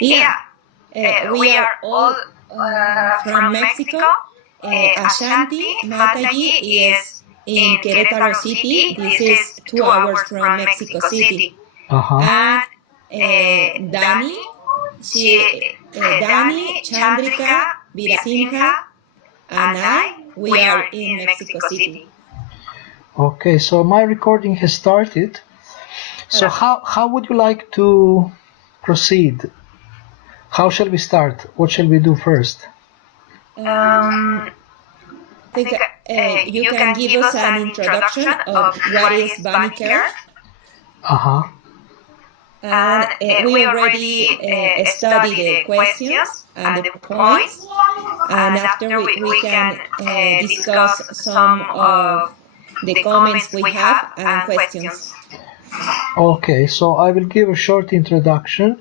Yeah, we are all from Mexico. Ashanti Mataji is in Querétaro City. This is 2 hours from Mexico City. And Dani, Dani, Chandrika, Virasimha, and I, we are in Mexico City. Okay, so my recording has started. So how would you like to proceed? How shall we start? What shall we do first? I think you can give us an introduction of what is Vani Care. And we already studied the questions and the points, and after we can discuss some of the comments we have and questions. Okay, so I will give a short introduction.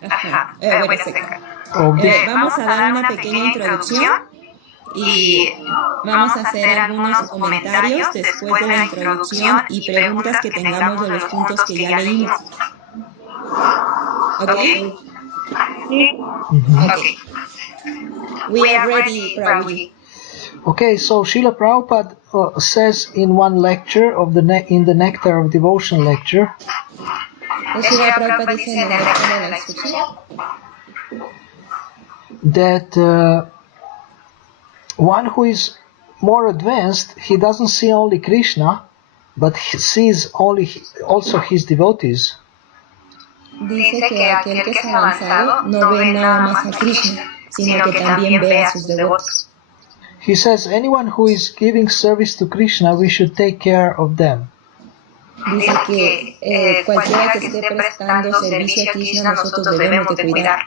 Wait a second. Vamos a dar una pequeña introducción y vamos a hacer algunos comentarios después de la introducción y preguntas que tengamos de los puntos que ya leímos. Okay? Okay. We are ready, Prabhuji. Okay, so Srila Prabhupada says in one lecture of in the Nectar of Devotion lecture that one who is more advanced, he doesn't see only Krishna, but he sees also his devotees. Dice que aquel que es avanzado no ve nada más a Krishna, sino que también ve a sus devotos. He says anyone who is giving service to Krishna, we should take care of them. Dice que cualquiera que esté prestando servicio a Krishna, nosotros debemos de cuidar.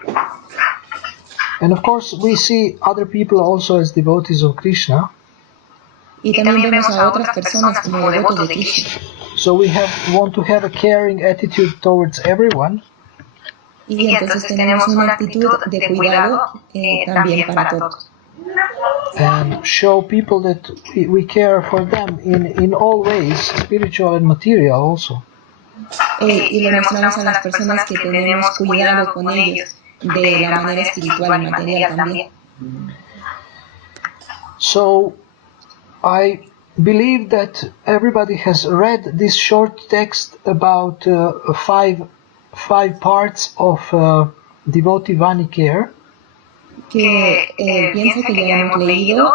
And of course, we see other people also as devotees of Krishna. Y también vemos a otras personas como devotos de Krishna. So we want to have a caring attitude towards everyone. Y entonces tenemos una actitud de cuidado también para todos. And show people that we care for them in all ways, spiritual and material also. Y le mostramos a las personas que tenemos cuidado con ellos de la manera espiritual y material también. So I believe that everybody has read this short text about five parts of devotee Vani Care. Que pienso que ya hemos leído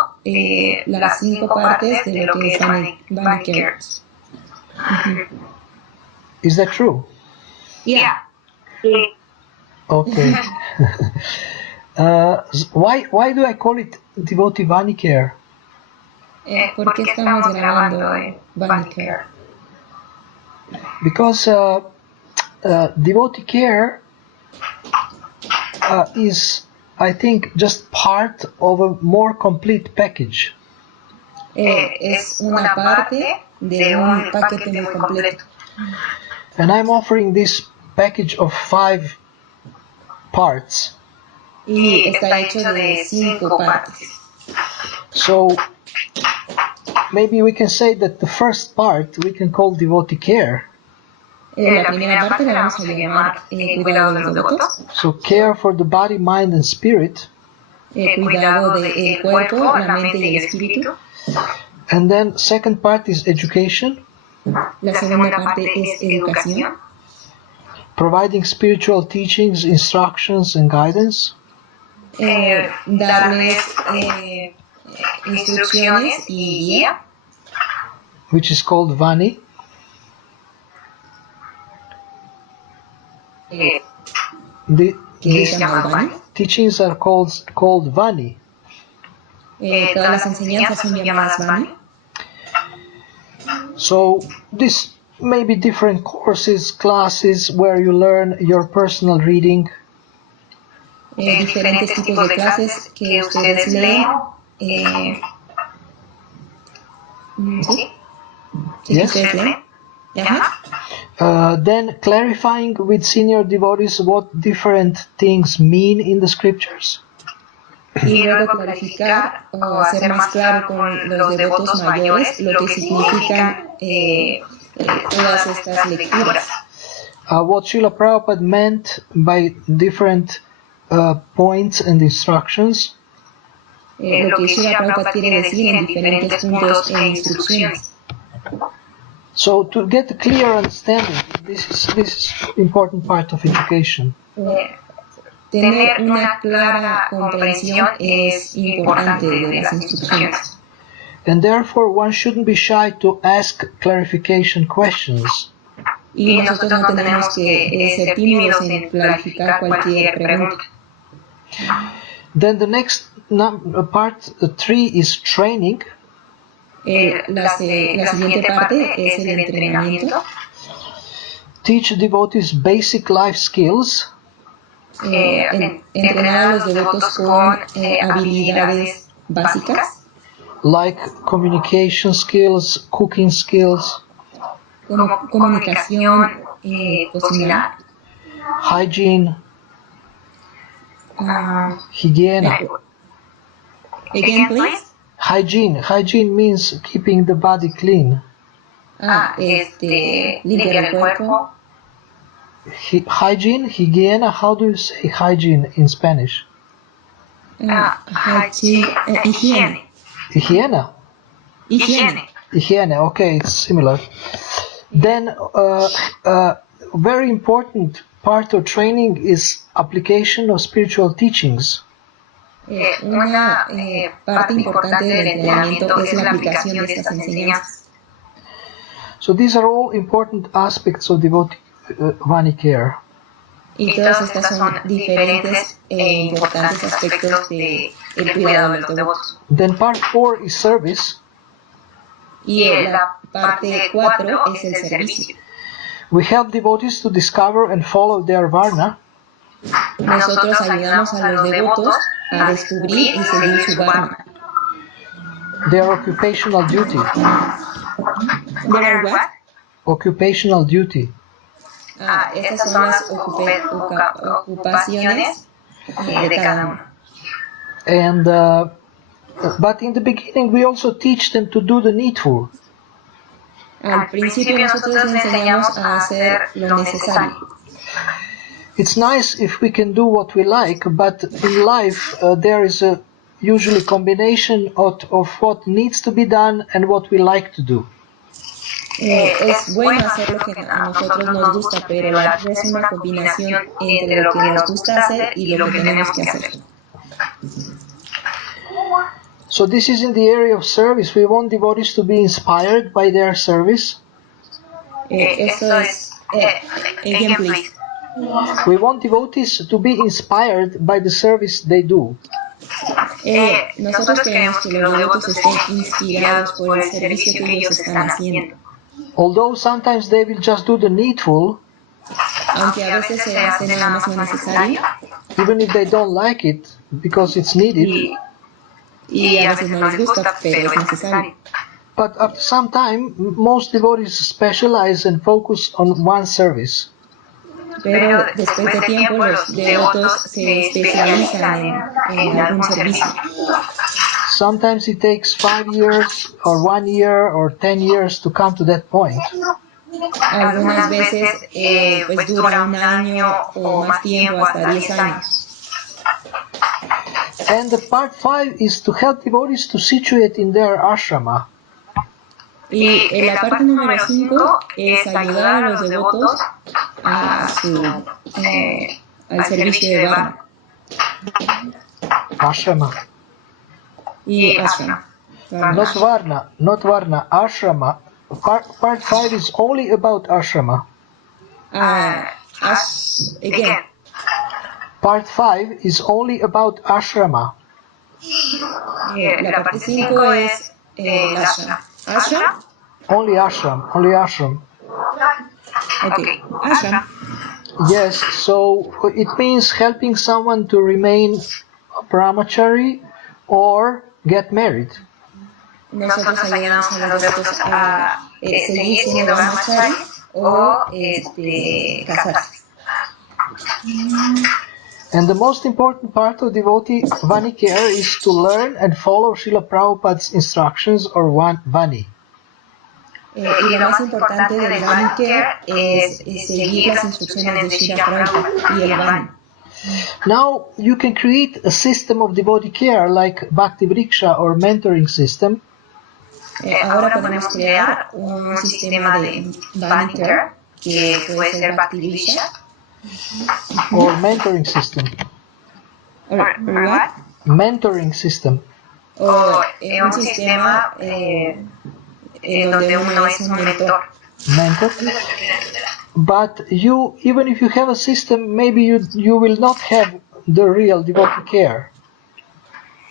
las 5 partes de lo que es Vani Care. Is that true? Yeah. Okay. Why do I call it devotee Vani Care? ¿Por qué estamos grabando Vani Care? Because devotee care is, I think, just part of a more complete package. Es una parte de un paquete muy completo. And I'm offering this package of 5 parts. Y está hecho de 5 partes. So maybe we can say that the first part we can call devotee care. La primera parte la vamos a llamar cuidado de los devotos. So care for the body, mind and spirit. Cuidado del cuerpo, la mente y el espíritu. And then second part is education. La segunda parte es educación. Providing spiritual teachings, instructions and guidance. Darles instrucciones y guía. Which is called Vani. These teachings are called Vani. Todas las enseñanzas son llamadas Vani. So this may be different courses, classes where you learn your personal reading. Diferentes tipos de clases que ustedes leen. ¿Sí? Yes. ¿Ustedes leen? Then clarifying with senior devotees what different things mean in the scriptures. Y luego clarificar o hacer más claro con los devotos mayores lo que significan todas estas lecturas. what Srila Prabhupada meant by different points and instructions. Lo que Srila Prabhupada quiere decir en diferentes puntos e instrucciones. So to get a clear understanding, this is important part of education. Tener una clara comprensión es importante de las instrucciones. And therefore one shouldn't be shy to ask clarification questions. Y nosotros no tenemos que ser tímidos en clarificar cualquier pregunta. Then the next part 3 is training. La siguiente parte es el entrenamiento. Teach devotees basic life skills. Entrenar a los devotos con habilidades básicas. Like communication skills, cooking skills. Como comunicación, cocinar. Hygiene. Higiene. Again, please. Hygiene means keeping the body clean. Limpiar el cuerpo. Hygiene, higiene, how do you say hygiene in Spanish? Higiene. Higiene, okay, it's similar. Then, very important part of training is application of spiritual teachings. Una parte importante del entrenamiento es la aplicación de estas enseñanzas. So these are all important aspects of devotee Vani care. Y todas estas son diferentes e importantes aspectos del cuidado de los devotos. Then part 4 is service. Y la parte 4 es el servicio. We help devotees to discover and follow their varna. Nosotros ayudamos a los devotos a descubrir y seguir su varna. Their occupational duty. Their what? Occupational duty. Estas son las ocupaciones de cada uno. And but in the beginning we also teach them to do the needful. Al principio nosotros les enseñamos a hacer lo necesario. It's nice if we can do what we like, but in life there is a usually combination of what needs to be done and what we like to do. Es bueno hacer lo que a nosotros nos gusta, pero la vida es una combinación entre lo que nos gusta hacer y lo que tenemos que hacer. So this is in the area of service. We want devotees to be inspired by their service. Eso es, again please. We want devotees to be inspired by the service they do. Nosotros queremos que los devotos estén inspirados por el servicio que ellos están haciendo. Although sometimes they will just do the needful, aunque a veces se hace nada más lo necesario, even if they don't like it because it's needed, y a veces no les gusta, pero es necesario. But after some time, most devotees specialize and focus on one service. Pero después de tiempo los devotos se especializan en algún servicio. Sometimes it takes 5 years or 1 year or 10 years to come to that point. Algunas veces pues dura un año o más tiempo, hasta 10 años. And the part 5 is to help devotees to situate in their ashrama. Y en la parte número 5 es ayudar a los devotos al servicio de varna. Ashrama. Y ashrama. Not varna, ashrama. Part 5 is only about ashrama. Again. Part 5 is only about ashrama. La parte 5 es ashrama. Ashram? Only ashram. Okay, ashram. Yes, so it means helping someone to remain brahmachari or get married. Nosotros ayudamos a los devotos a seguir siendo brahmachari o casarse. And the most important part of devotee Vani care is to learn and follow Srila Prabhupada's instructions or Vani. y lo más importante del Bani Care es seguir las instrucciones de Srila Prabhupada y el Bani. Now you can create a system of devotee care like Bhakti Vriksha or mentoring system. Ahora podemos crear un sistema de Bani Care que puede ser Bhakti Vriksha or mentoring system. Or what? Mentoring system. O un sistema donde uno es un mentor. Mentor. But you, even if you have a system, maybe you will not have the real devotee care.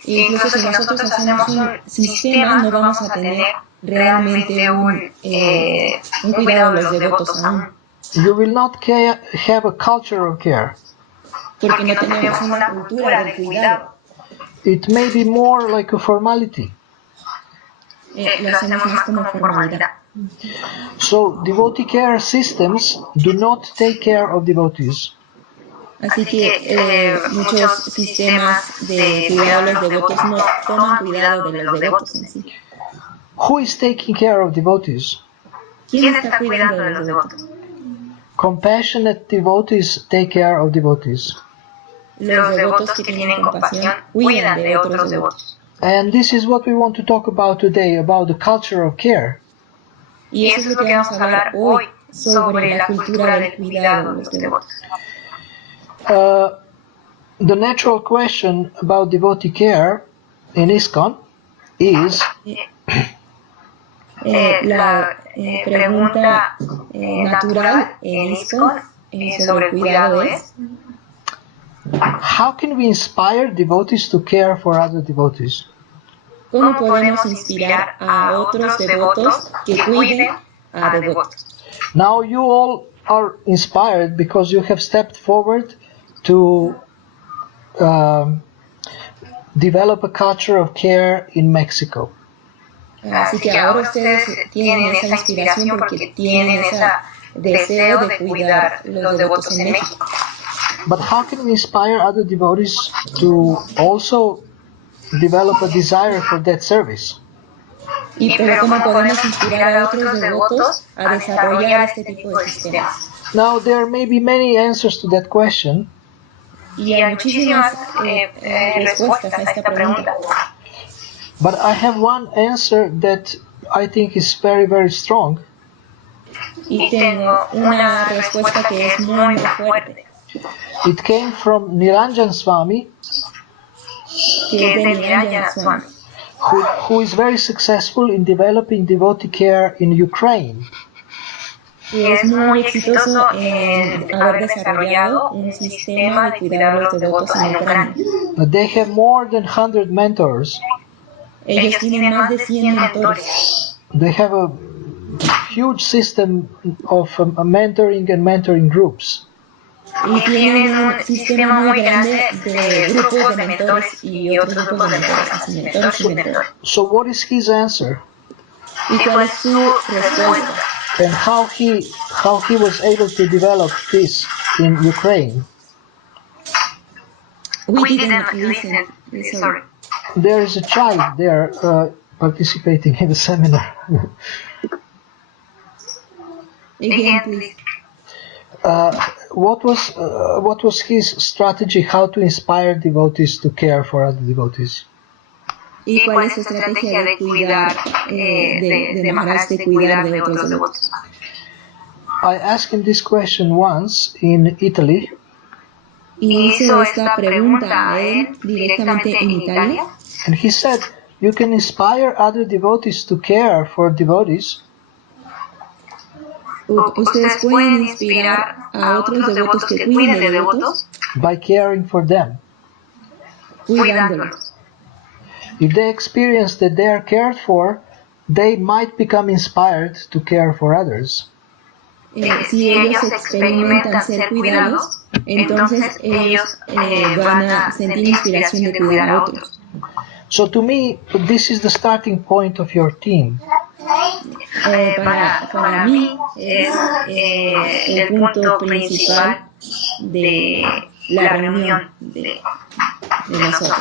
Incluso si nosotros hacemos un sistema, no vamos a tener realmente un cuidado de los devotos aún. You will not have a culture of care. Porque no tenemos una cultura del cuidado. It may be more like a formality. Lo hacemos más como formalidad. So devotee care systems do not take care of devotees. Así que muchos sistemas de cuidado de los devotos no toman cuidado de los devotos en sí. Who is taking care of devotees? ¿Quién está cuidando de los devotos? Compassionate devotees take care of devotees. Los devotos que tienen compasión cuidan de otros devotos. And this is what we want to talk about today, about the culture of care. Y eso es lo que vamos a hablar hoy sobre la cultura del cuidado de los devotos. The natural question about devotee care in ISKCON is la pregunta natural en ISKCON sobre el cuidado es how can we inspire devotees to care for other devotees? ¿Cómo podemos inspirar a otros devotos que cuiden a devotos? Now you all are inspired because you have stepped forward to develop a culture of care in Mexico. Así que ahora ustedes tienen esa inspiración porque tienen ese deseo de cuidar los devotos en México. But how can we inspire other devotees to also develop a desire for that service? Pero ¿cómo podemos inspirar a otros devotos a desarrollar este tipo de sistemas? Now there may be many answers to that question. Y hay muchísimas respuestas a esta pregunta. But I have one answer that I think is very, very strong. Y tengo una respuesta que es muy, muy fuerte. It came from Niranjan Swami, que es de Niranjan Swami, who is very successful in developing devotee care in Ukraine. Y es muy exitoso en haber desarrollado un sistema de cuidado de los devotos en Ucrania. They have more than 100 mentors. Ellos tienen más de 100 mentores. They have a huge system of mentoring and mentoring groups. Y tienen un sistema muy grande de grupos de mentores y otros grupos de mentores y mentores y mentores. So what is his answer? ¿Y cuál es su respuesta? And how he was able to develop this in Ukraine? We didn't listen. Sorry. There is a child there participating in the seminar. Again, please. What was his strategy? How to inspire devotees to care for other devotees? ¿Y cuál es su estrategia de cuidar, de Maharaj, de cuidar de otros devotos? I asked him this question once in Italy. Y hizo esta pregunta a él directamente en Italia. And he said, you can inspire other devotees to care for devotees. Ustedes pueden inspirar a otros devotos que cuiden de devotos by caring for them. Cuidándolos. If they experience that they are cared for, they might become inspired to care for others. Si ellos experimentan ser cuidados, entonces ellos van a sentir inspiración de cuidar a otros. So to me, this is the starting point of your team. Para mí es el punto principal de la reunión de nosotros.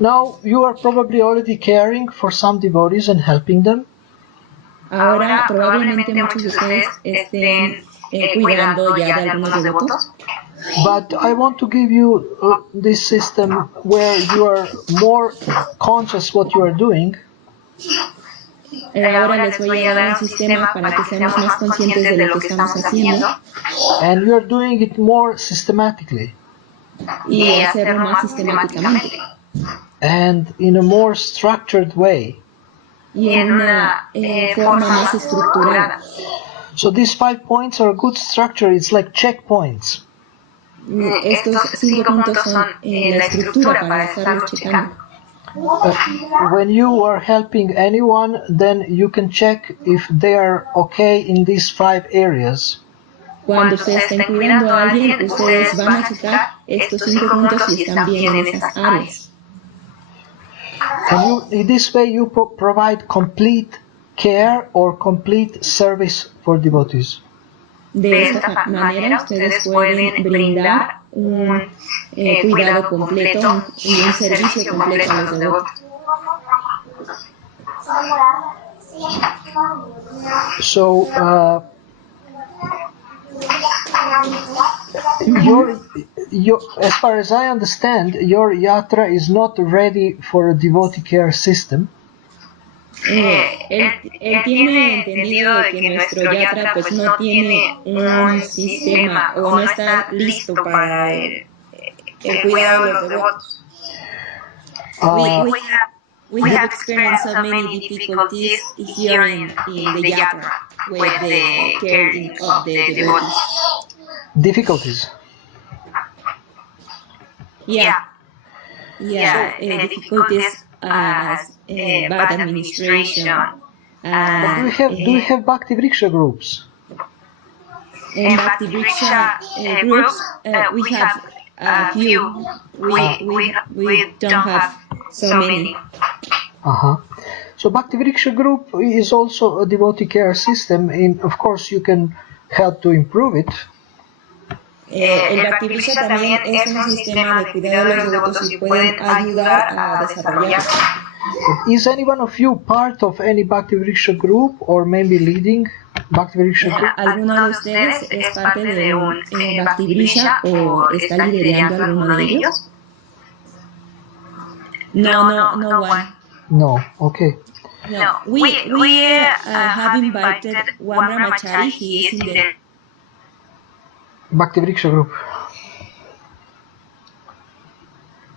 Now you are probably already caring for some devotees and helping them. Ahora probablemente muchos de ustedes estén cuidando ya de algunos devotos. But I want to give you this system where you are more conscious what you are doing. Ahora les voy a dar un sistema para que seamos más conscientes de lo que estamos haciendo. And you are doing it more systematically. Y hacerlo más sistemáticamente. And in a more structured way. Y en una forma más estructurada. So these 5 points are a good structure. It's like checkpoints. Estos 5 puntos son la estructura para estarlos checando. When you are helping anyone, then you can check if they are okay in these 5 areas. Cuando ustedes estén cuidando a alguien, ustedes van a checar estos 5 puntos si están bien en esas áreas. And in this way you provide complete care or complete service for devotees. De esta manera ustedes pueden brindar un cuidado completo y un servicio completo a los devotos. So, as far as I understand, your yatra is not ready for a devotee care system. Él tiene entendido de que nuestro yatra pues no tiene un sistema o no está listo para el cuidado de los devotos. We have experienced so many difficulties here in the yatra with the care of the devotees. Difficulties? Yeah, difficulties as bad administration. But do we have Bhakti Vriksha groups? In Bhakti Vriksha groups, we have a few. We don't have so many. So Bhakti Vriksha group is also a devotee care system, and of course you can help to improve it. El Bhakti Vriksha también es un sistema de cuidado de los devotos y pueden ayudar a desarrollar. Is any one of you part of any Bhakti Vriksha group or maybe leading Bhakti Vriksha group? ¿Alguno de ustedes es parte de un Bhakti Vriksha o está liderando alguno de ellos? No one. No, okay. No, we have invited one brahmachari. He is in the Bhakti Vriksha group.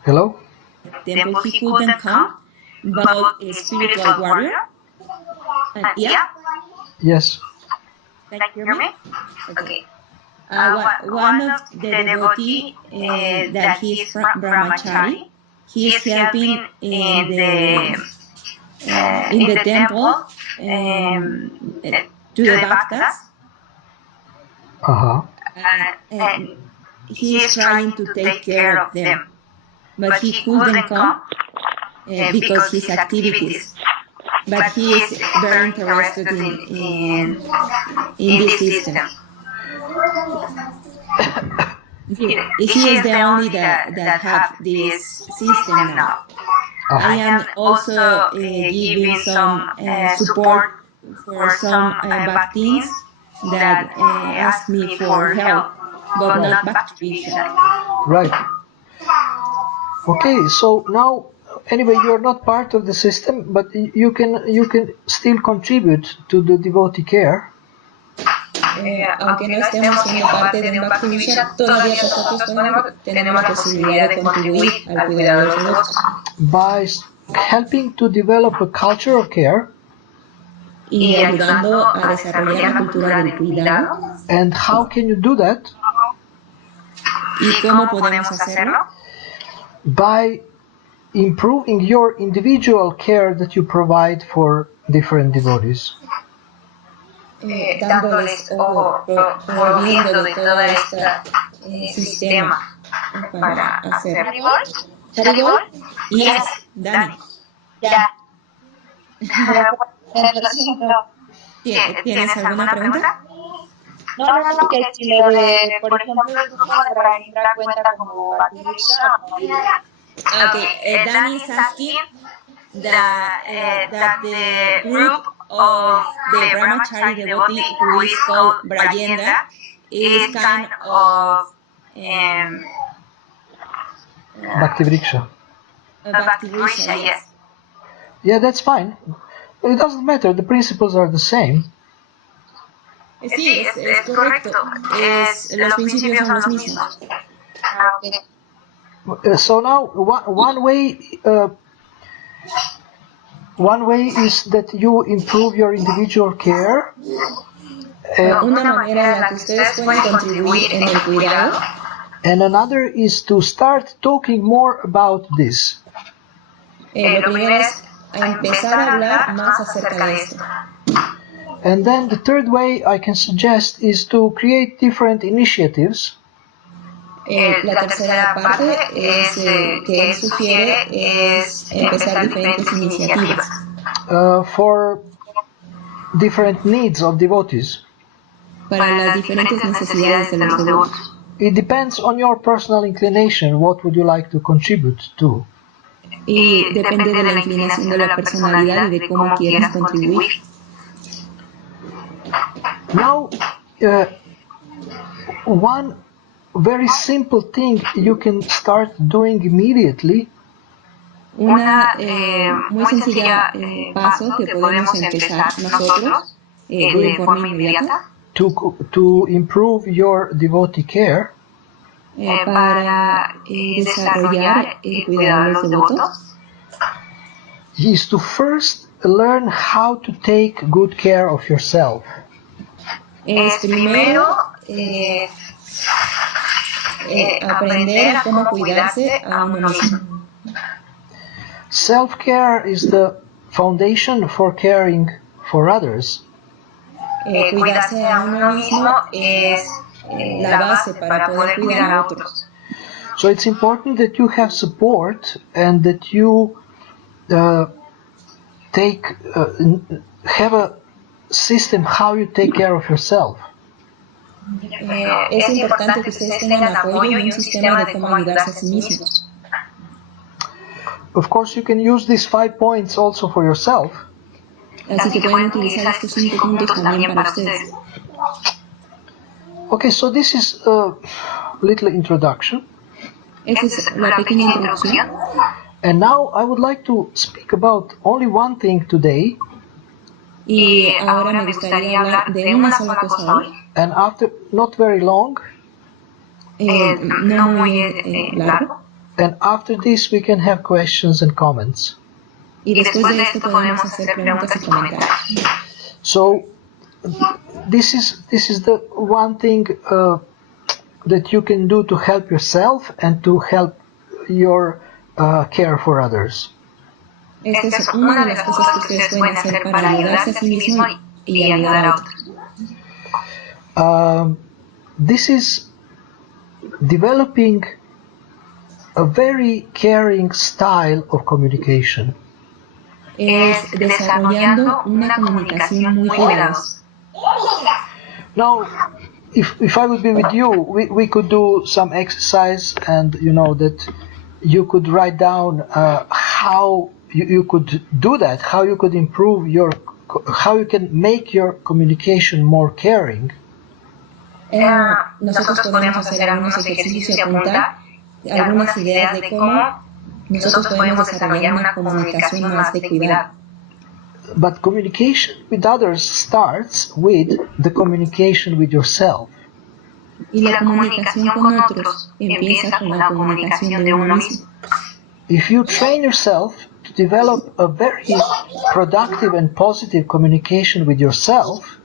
Hello? Temple. He couldn't come, but a spiritual warrior. Yeah? Yes. Can you hear me? Okay. One of the devotee that he is from brahmachari, he is helping in the temple to the bhaktas. And he is trying to take care of them, but he couldn't come because his activities. But he is very interested in this system. He is the only that have this system now. I am also giving some support for some bhaktis that ask me for help, but not Bhakti Vriksha. Right. Okay, so now, anyway, you are not part of the system, but you can still contribute to the devotee care. Aunque no estemos siendo parte de un Bhakti Vriksha, todavía nosotros tenemos la posibilidad de contribuir al cuidado de los devotos. By helping to develop a culture of care. Y ayudando a desarrollar la cultura del cuidado. And how can you do that? ¿Y cómo podemos hacerlo? By improving your individual care that you provide for different devotees. Dándoles o proviendo de todo este sistema para hacer. ¿Haribol? Yes, Dani. Ya. ¿Tienes alguna pregunta? No, que si lo de, por ejemplo, el grupo de Brahmindra cuenta como Bhakti Vriksha. Okay, Danny is asking that the group of the brahmachari devotee who is called Brajendra is kind of Bhakti Vriksha. Bhakti Vriksha, yes. Yeah, that's fine. It doesn't matter. The principles are the same. Sí, es correcto. Los principios son los mismos. So now, one way is that you improve your individual care. Una manera en la que ustedes pueden contribuir en el cuidado. And another is to start talking more about this. Lo primero es empezar a hablar más acerca de esto. And then the third way I can suggest is to create different initiatives. La tercera parte es que él sugiere es empezar diferentes iniciativas. For different needs of devotees. Para las diferentes necesidades de los devotos. It depends on your personal inclination. What would you like to contribute to? Y depende de la inclinación de la personalidad y de cómo quieras contribuir. Now, one very simple thing you can start doing immediately. Una muy sencilla paso que podemos empezar nosotros de forma inmediata. To improve your devotee care. Para desarrollar el cuidado de los devotos. Is to first learn how to take good care of yourself. Es primero aprender a cómo cuidarse a uno mismo. Self-care is the foundation for caring for others. Cuidarse a uno mismo es la base para poder cuidar a otros. So it's important that you have support and that you have a system how you take care of yourself. Es importante que ustedes tengan apoyo y un sistema de cómo ayudarse a sí mismos. Of course, you can use these 5 points also for yourself. Así que pueden utilizar estos 5 puntos también para ustedes. Okay, so this is a little introduction. Esta es la pequeña introducción. And now I would like to speak about only one thing today. Y ahora me gustaría hablar de una sola cosa hoy. And after, not very long. No muy largo. And after this we can have questions and comments. Y después de esto podemos hacer preguntas y comentarios. So this is the one thing that you can do to help yourself and to help your care for others. Esta es una de las cosas que ustedes pueden hacer para ayudarse a sí mismos y ayudar a otros. This is developing a very caring style of communication. Es desarrollando una comunicación muy cuidadosa. Now, if I would be with you, we could do some exercise, and you know that you could write down how you could do that, how you could improve how you can make your communication more caring. Nosotros podemos hacer algunos ejercicios y apuntar algunas ideas de cómo nosotros podemos desarrollar una comunicación más de cuidado. But communication with others starts with the communication with yourself. Y la comunicación con otros empieza con la comunicación de uno mismo. If you train yourself to develop a very productive and positive communication with yourself,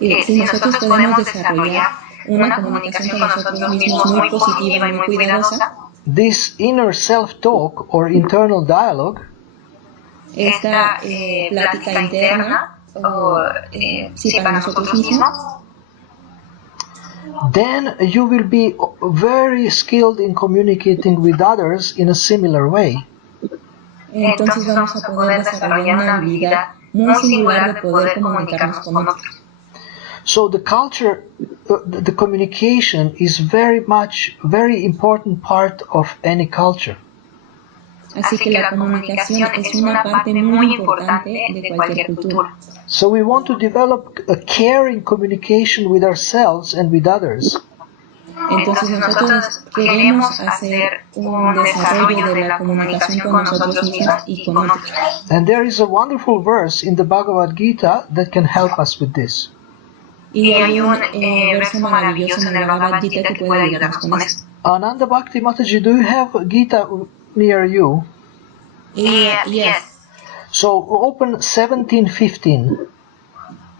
si nosotros podemos desarrollar una comunicación con nosotros mismos muy positiva y muy cuidadosa, this inner self-talk or internal dialogue, esta plática interna para nosotros mismos, then you will be very skilled in communicating with others in a similar way. Entonces vamos a poder desarrollar una habilidad muy singular de poder comunicarnos con otros. So the culture, the communication is very important part of any culture. Así que la comunicación es una parte muy importante de cualquier cultura. So we want to develop a caring communication with ourselves and with others. Entonces nosotros queremos hacer un desarrollo de la comunicación con nosotros mismos y con otros. And there is a wonderful verse in the Bhagavad Gita that can help us with this. Y hay un verso maravilloso en el Bhagavad Gita que puede ayudarnos con esto. Ananda Bhakti Mataji, do you have Gita near you? Yes. So open 17:15.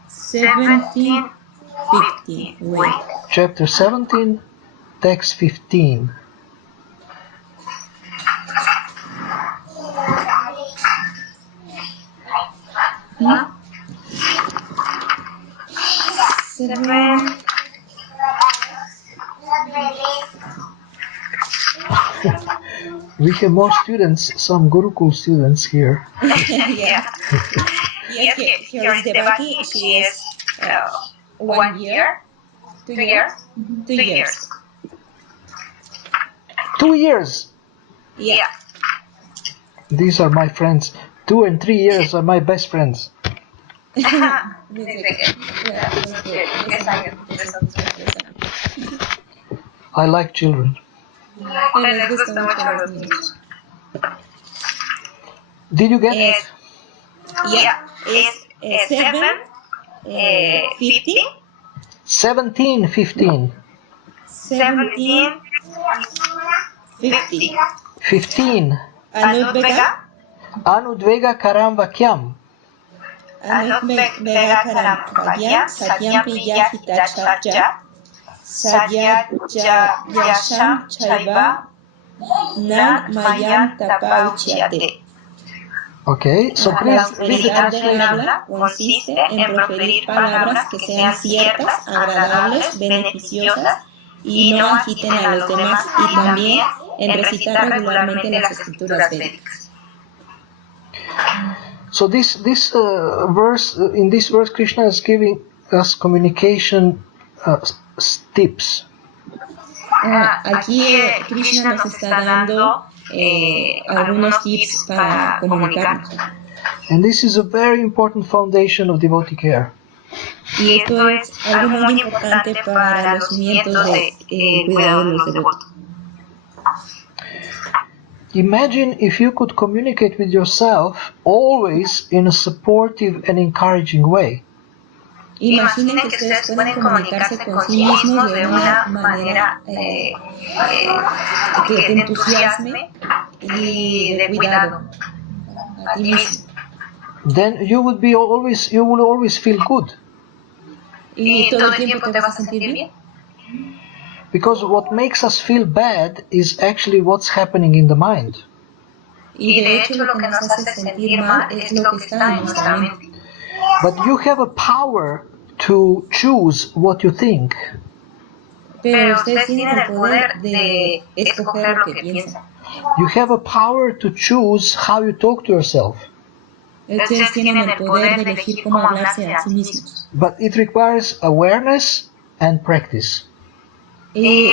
17:15. Wait. Chapter 17, text 15. We have more students, some Gurukul students here. Yeah. Yes, here is Devaki. She is 1 year, 2 years, 2 years. 2 years. Yeah. These are my friends. 2 and 3 years are my best friends. I like children. Did you get it? Yeah, it's 15. 17:15. 17:50. 15. Anudvega. Anudvega karam vakyam. Anudvega karam vakyam. Satyam piya hitachya. Sadyajyasham chaiva. Nan mayam tapauchyate. Okay, so please translate. Habla consiste en proferir palabras que sean ciertas, agradables, beneficiosas y no agiten a los demás, y también en recitar regularmente las escrituras védicas. So this verse, in this verse, Krishna is giving us communication tips. Aquí Krishna nos está dando algunos tips para comunicarnos. And this is a very important foundation of devotee care. Y esto es algo muy importante para los cimientos de cuidado de los devotos. Imagine if you could communicate with yourself always in a supportive and encouraging way. Imaginen que ustedes pueden comunicarse con sí mismos de una manera que te entusiasme y de cuidado a ti mismo. Then you will always feel good. Y todo el tiempo te vas a sentir bien. Because what makes us feel bad is actually what's happening in the mind. Y de hecho lo que nos hace sentir mal es lo que está en nuestra mente. But you have a power to choose what you think. Pero ustedes tienen el poder de escoger lo que piensan. You have a power to choose how you talk to yourself. Ustedes tienen el poder de elegir cómo hablarse a sí mismos. But it requires awareness and practice. Y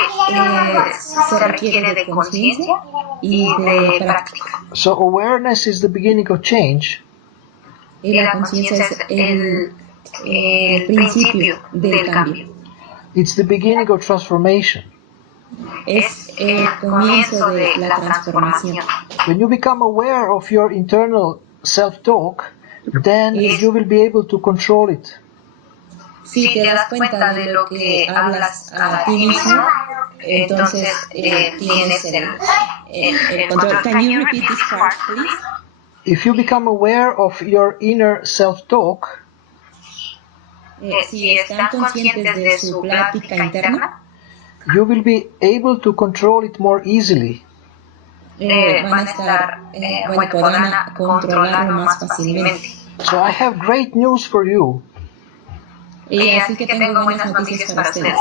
se requiere de conciencia y de práctica. So awareness is the beginning of change. Y la conciencia es el principio del cambio. It's the beginning of transformation. Es el comienzo de la transformación. When you become aware of your internal self-talk, then you will be able to control it. Si te das cuenta de lo que hablas a ti mismo, entonces tienes el control. Can you repeat this part, please? If you become aware of your inner self-talk, si están conscientes de su plática interna, you will be able to control it more easily. Van a estar, podrán controlarlo más fácilmente. So I have great news for you. Y así que tengo buenas noticias para ustedes.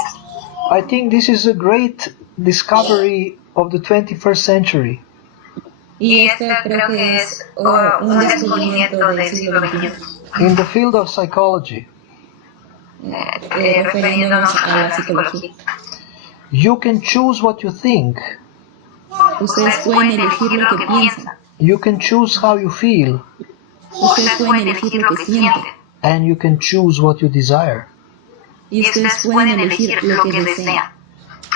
I think this is a great discovery of the 21st century. Y esto creo que es un descubrimiento del siglo XXI. In the field of psychology. Refiriéndonos a la psicología. You can choose what you think. Ustedes pueden elegir lo que piensan. You can choose how you feel. Ustedes pueden elegir lo que sienten. And you can choose what you desire. Y ustedes pueden elegir lo que desean.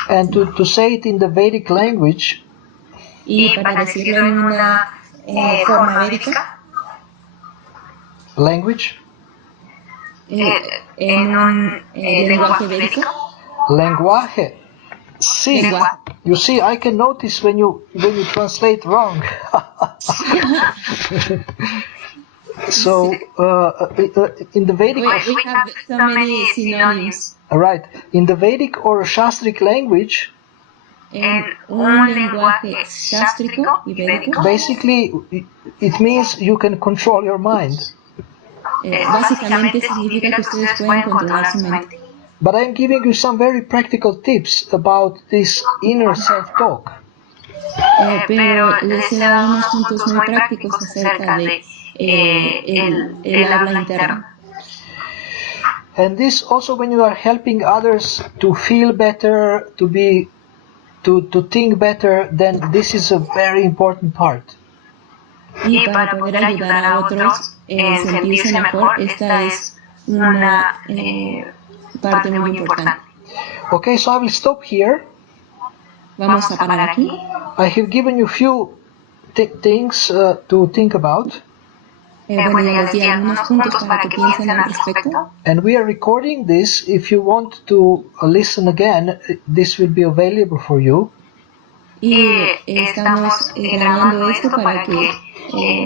And to say it in the Vedic language, y para decirlo en una forma védica, language, en un lenguaje védico, lenguaje. Sí, you see, I can notice when you translate wrong. So in the Vedic, we have so many synonyms. Right, in the Vedic or Shastric language, en un lenguaje shastrico y védico, basically it means you can control your mind. Básicamente significa que ustedes pueden controlar su mente. But I'm giving you some very practical tips about this inner self-talk. Pero les he dado unos puntos muy prácticos acerca de el habla interna. And this also when you are helping others to feel better, to think better, then this is a very important part. Y para poder ayudar a otros en sentirse mejor, esta es una parte muy importante. Okay, so I will stop here. Vamos a parar aquí. I have given you a few things to think about. Bueno, ya les di algunos puntos para que piensen al respecto. And we are recording this. If you want to listen again, this will be available for you. Y estamos grabando esto para que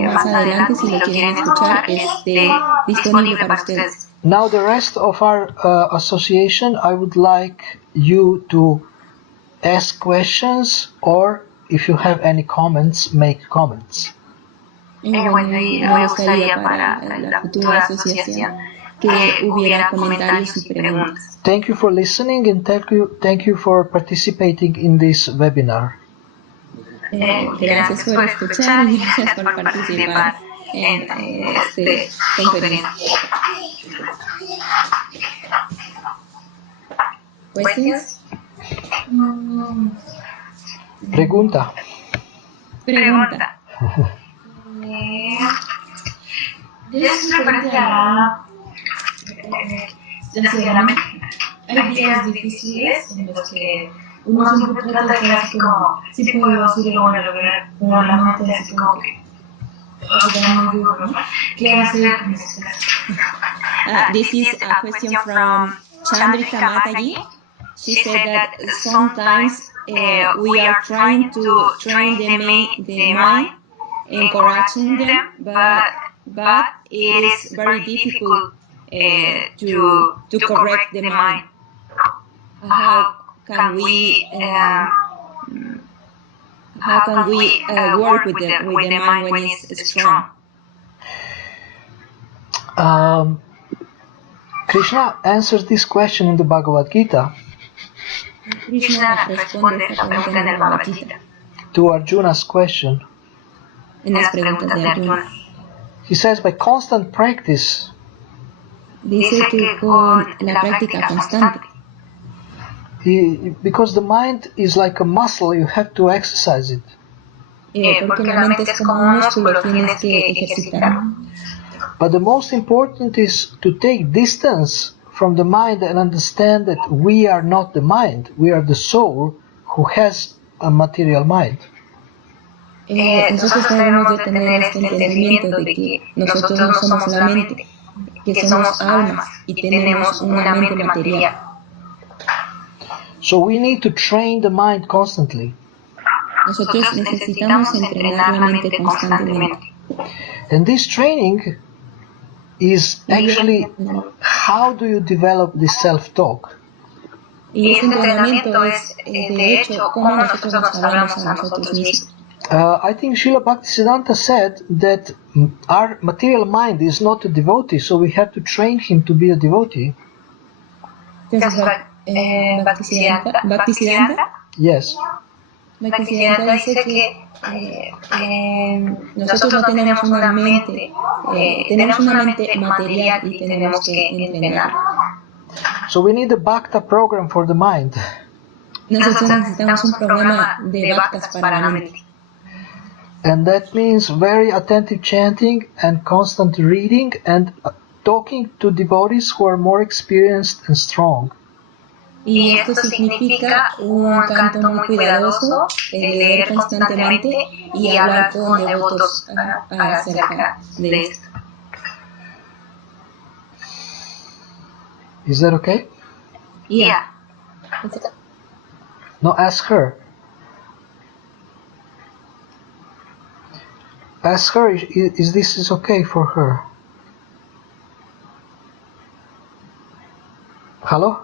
más adelante, si lo quieren escuchar, esté disponible para ustedes. Now the rest of our association, I would like you to ask questions, or if you have any comments, make comments. Bueno, y me gustaría para la futura asociación que hubiera comentarios y preguntas. Thank you for listening and thank you for participating in this webinar. Gracias por escuchar y gracias por participar en esta conferencia. ¿Cuestiones? Pregunta. Es referente a la mente. Hay días difíciles en los que uno siempre trata de quedar así como, sí puedo, sí lo voy a lograr, pero la mente así como que muy duro, ¿no? ¿Qué hacer en este caso? This is a question from Chandrika Mataji. She said that sometimes we are trying to train the mind, encouraging them, but it is very difficult to correct the mind. How can we work with the mind when it's strong? Krishna answers this question in the Bhagavad Gita. Krishna responde esta pregunta en el Bhagavad Gita. To Arjuna's question. En las preguntas de Arjuna. He says by constant practice. Dice que con la práctica constante. Because the mind is like a muscle, you have to exercise it. Porque la mente es como un músculo, tienes que ejercitar. But the most important is to take distance from the mind and understand that we are not the mind, we are the soul who has a material mind. Nosotros debemos de tener este entendimiento de que nosotros no somos la mente, que somos almas y tenemos una mente material. So we need to train the mind constantly. Nosotros necesitamos entrenar la mente constantemente. And this training is actually how do you develop this self-talk? Y este entrenamiento es, de hecho, cómo nosotros nos hablamos a nosotros mismos. I think Srila Bhaktisiddhanta said that our material mind is not a devotee, so we have to train him to be a devotee. Bhaktisiddhanta? Yes. Bhaktisiddhanta dice que nosotros no tenemos una mente, tenemos una mente material y tenemos que entrenar. So we need a Bhakta program for the mind. Nosotros necesitamos un programa de bhaktas para la mente. And that means very attentive chanting and constant reading and talking to devotees who are more experienced and strong. Y esto significa un canto muy cuidadoso, leer constantemente y hablar con devotos acerca de esto. Is that okay? Yeah. No, ask her. Ask her is this is okay for her. Hello?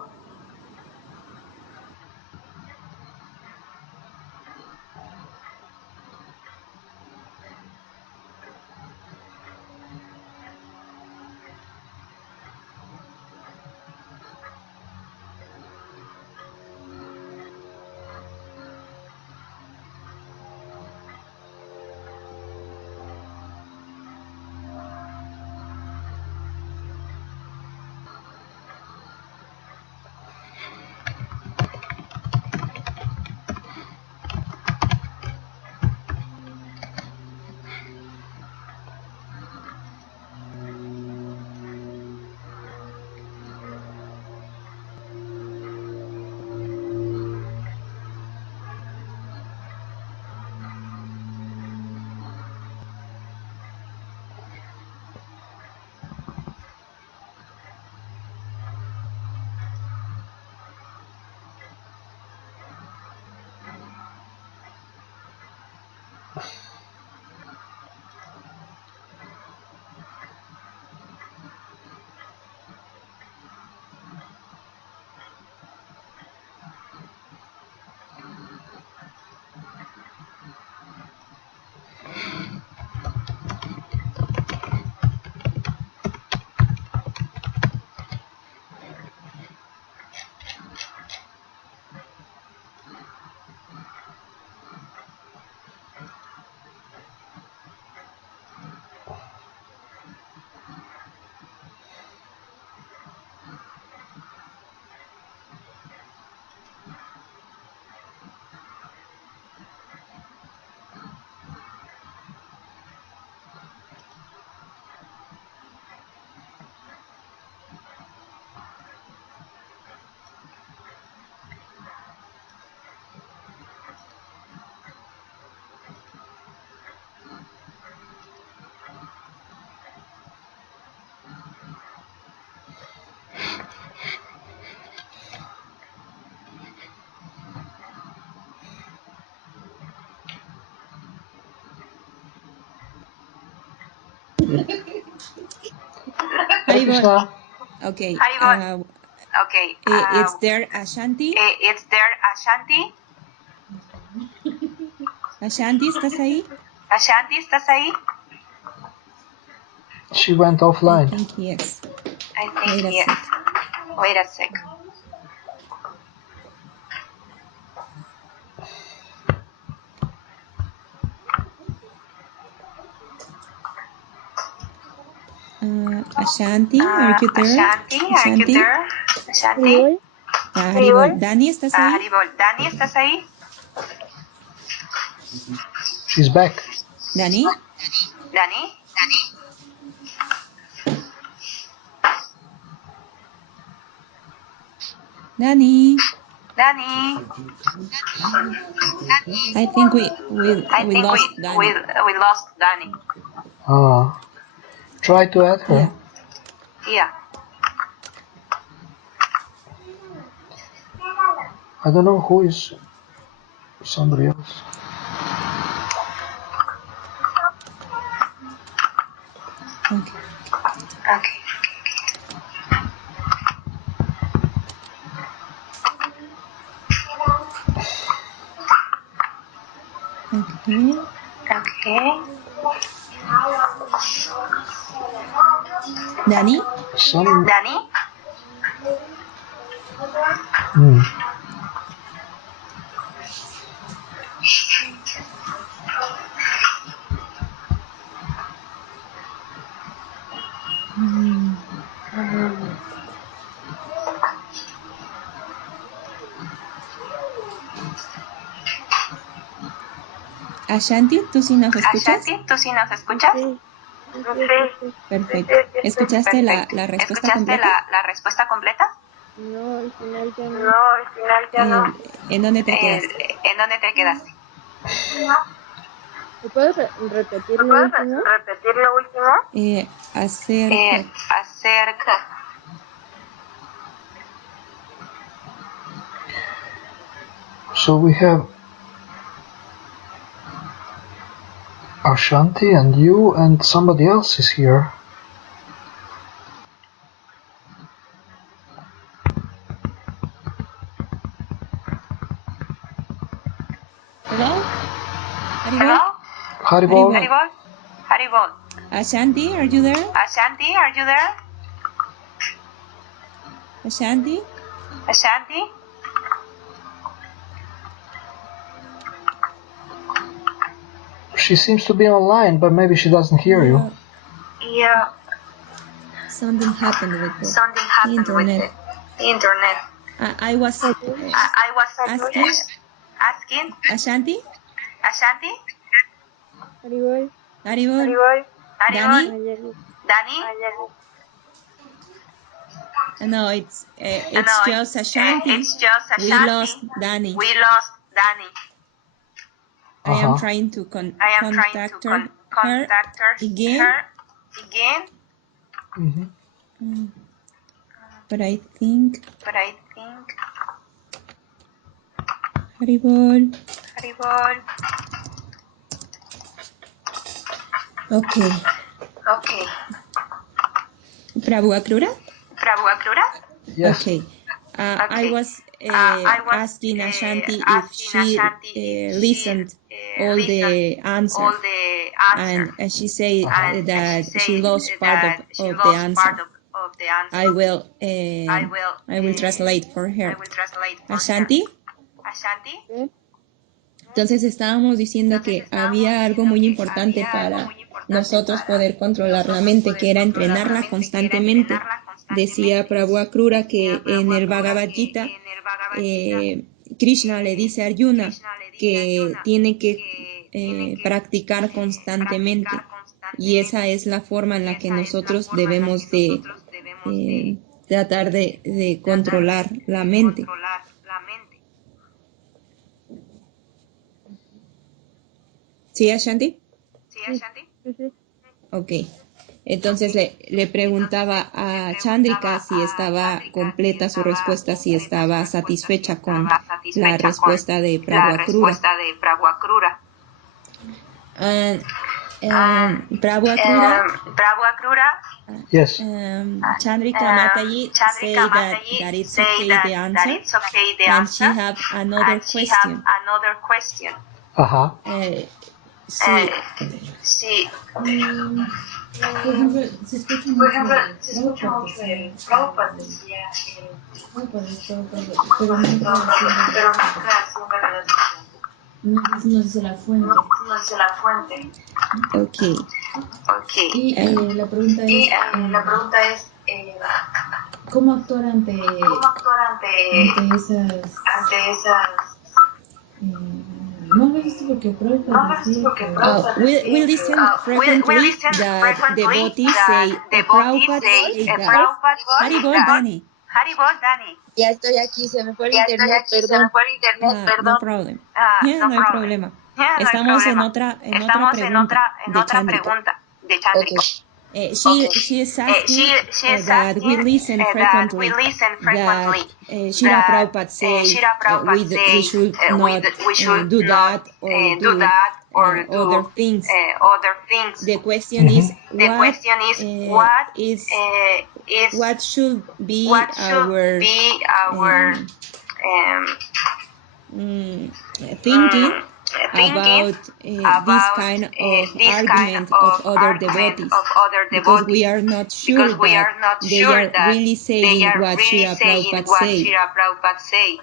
Haribol. Okay. Okay. It's there Ashanti. It's there Ashanti. Ashanti, ¿estás ahí? Ashanti, ¿estás ahí? She went offline. I think yes. Wait a sec. Wait a sec. Ashanti, are you there? Ashanti, are you there? Ashanti. Haribol. Dani, ¿estás ahí? Haribol. Dani, ¿estás ahí? She's back. Dani. Dani. Dani. Dani. I think we lost Dani. We lost Dani. Try to add her. Yeah. I don't know who is somebody else. Okay. Okay. Okay. Okay. Dani. Dani. Ashanti, ¿tú sí nos escuchas? Ashanti, ¿tú sí nos escuchas? Sí. Perfecto. ¿Escuchaste la respuesta completa? ¿La respuesta completa? No, al final ya no. No, al final ya no. ¿En dónde te quedaste? ¿En dónde te quedaste? ¿Me puedes repetir ¿Me lo puedes último? repetir lo último? Acerca. Acerca. So we have Ashanti and you and somebody else is here. Hello? Hello? Haribol. Haribol? Haribol. Ashanti, are you there? Ashanti, are you there? Ashanti? Ashanti? She seems to be online, but maybe she doesn't hear you. Yeah. Something happened with the Something happened internet. with the internet. I was I was asking asking Ashanti, Ashanti, Haribol. Haribol, Haribol, Dani. Dani. No, it's No, just Ashanti. It's just Ashanti. We lost Dani. We lost Dani. I am trying to contact her again. Mm-hmm. But I think Haribol. Okay. Prabhu Akrura? Yes. Okay. I was asking Ashanti if she listened all the answers, and she said that she lost part of the answer. I will translate for her. Ashanti. ¿Sí? Entonces estábamos diciendo que había algo muy importante para nosotros poder controlar la mente, que era entrenarla constantemente. Decía Prabhu Akrura que en el Bhagavad Gita Krishna le dice a Arjuna que tiene que practicar constantemente, y esa es la forma en la que nosotros debemos de tratar de controlar la mente. ¿Sí, Ashanti? Sí. Ok. Entonces le preguntaba a Chandrika si estaba completa su respuesta, si estaba satisfecha con la respuesta de Prabhu Akrura. Prabhu Akrura. Yes. Chandrika Mataji say that it's okay the answer, and she have another question. Uh-huh. Sí. Por ejemplo, se escucha mucho el Prabhupada decía, pero nunca no dice la fuente. Okay. Y la pregunta es, ¿cómo actuar ante esas no lo he visto porque Prabhupada decía we listen frequently that devotees say Prabhupada say that. Haribol Dani. Ya estoy aquí, se me fue el internet, perdón. No problem. No hay problema. Estamos en otra pregunta de Chandrika. She is asking that we listen frequently, that Srila Prabhupada says we should not do that or do other things. The question is what should be our thinking about this kind of argument of other devotees, because we are not sure that they are really saying what Srila Prabhupada say.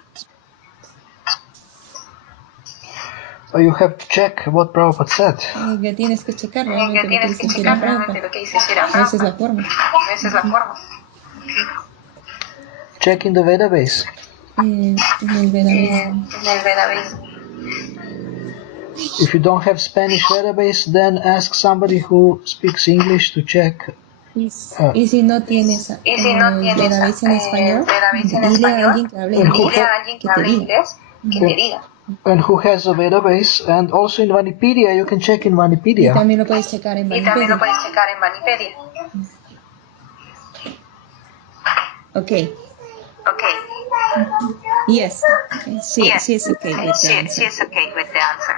So you have to check what Prabhupada said. Que tienes que checar realmente lo que dice Srila Prabhupada. Esa es la forma. Check in the Vedabase. En el Vedabase. If you don't have Spanish database, then ask somebody who speaks English to check. Y si no tienes database en español, dile a alguien que hable inglés que te diga. And who has a database, and also in Wikipedia, you can check in Y Wikipedia. también lo puedes checar en Wikipedia. Okay. Yes. She's okay with the answer.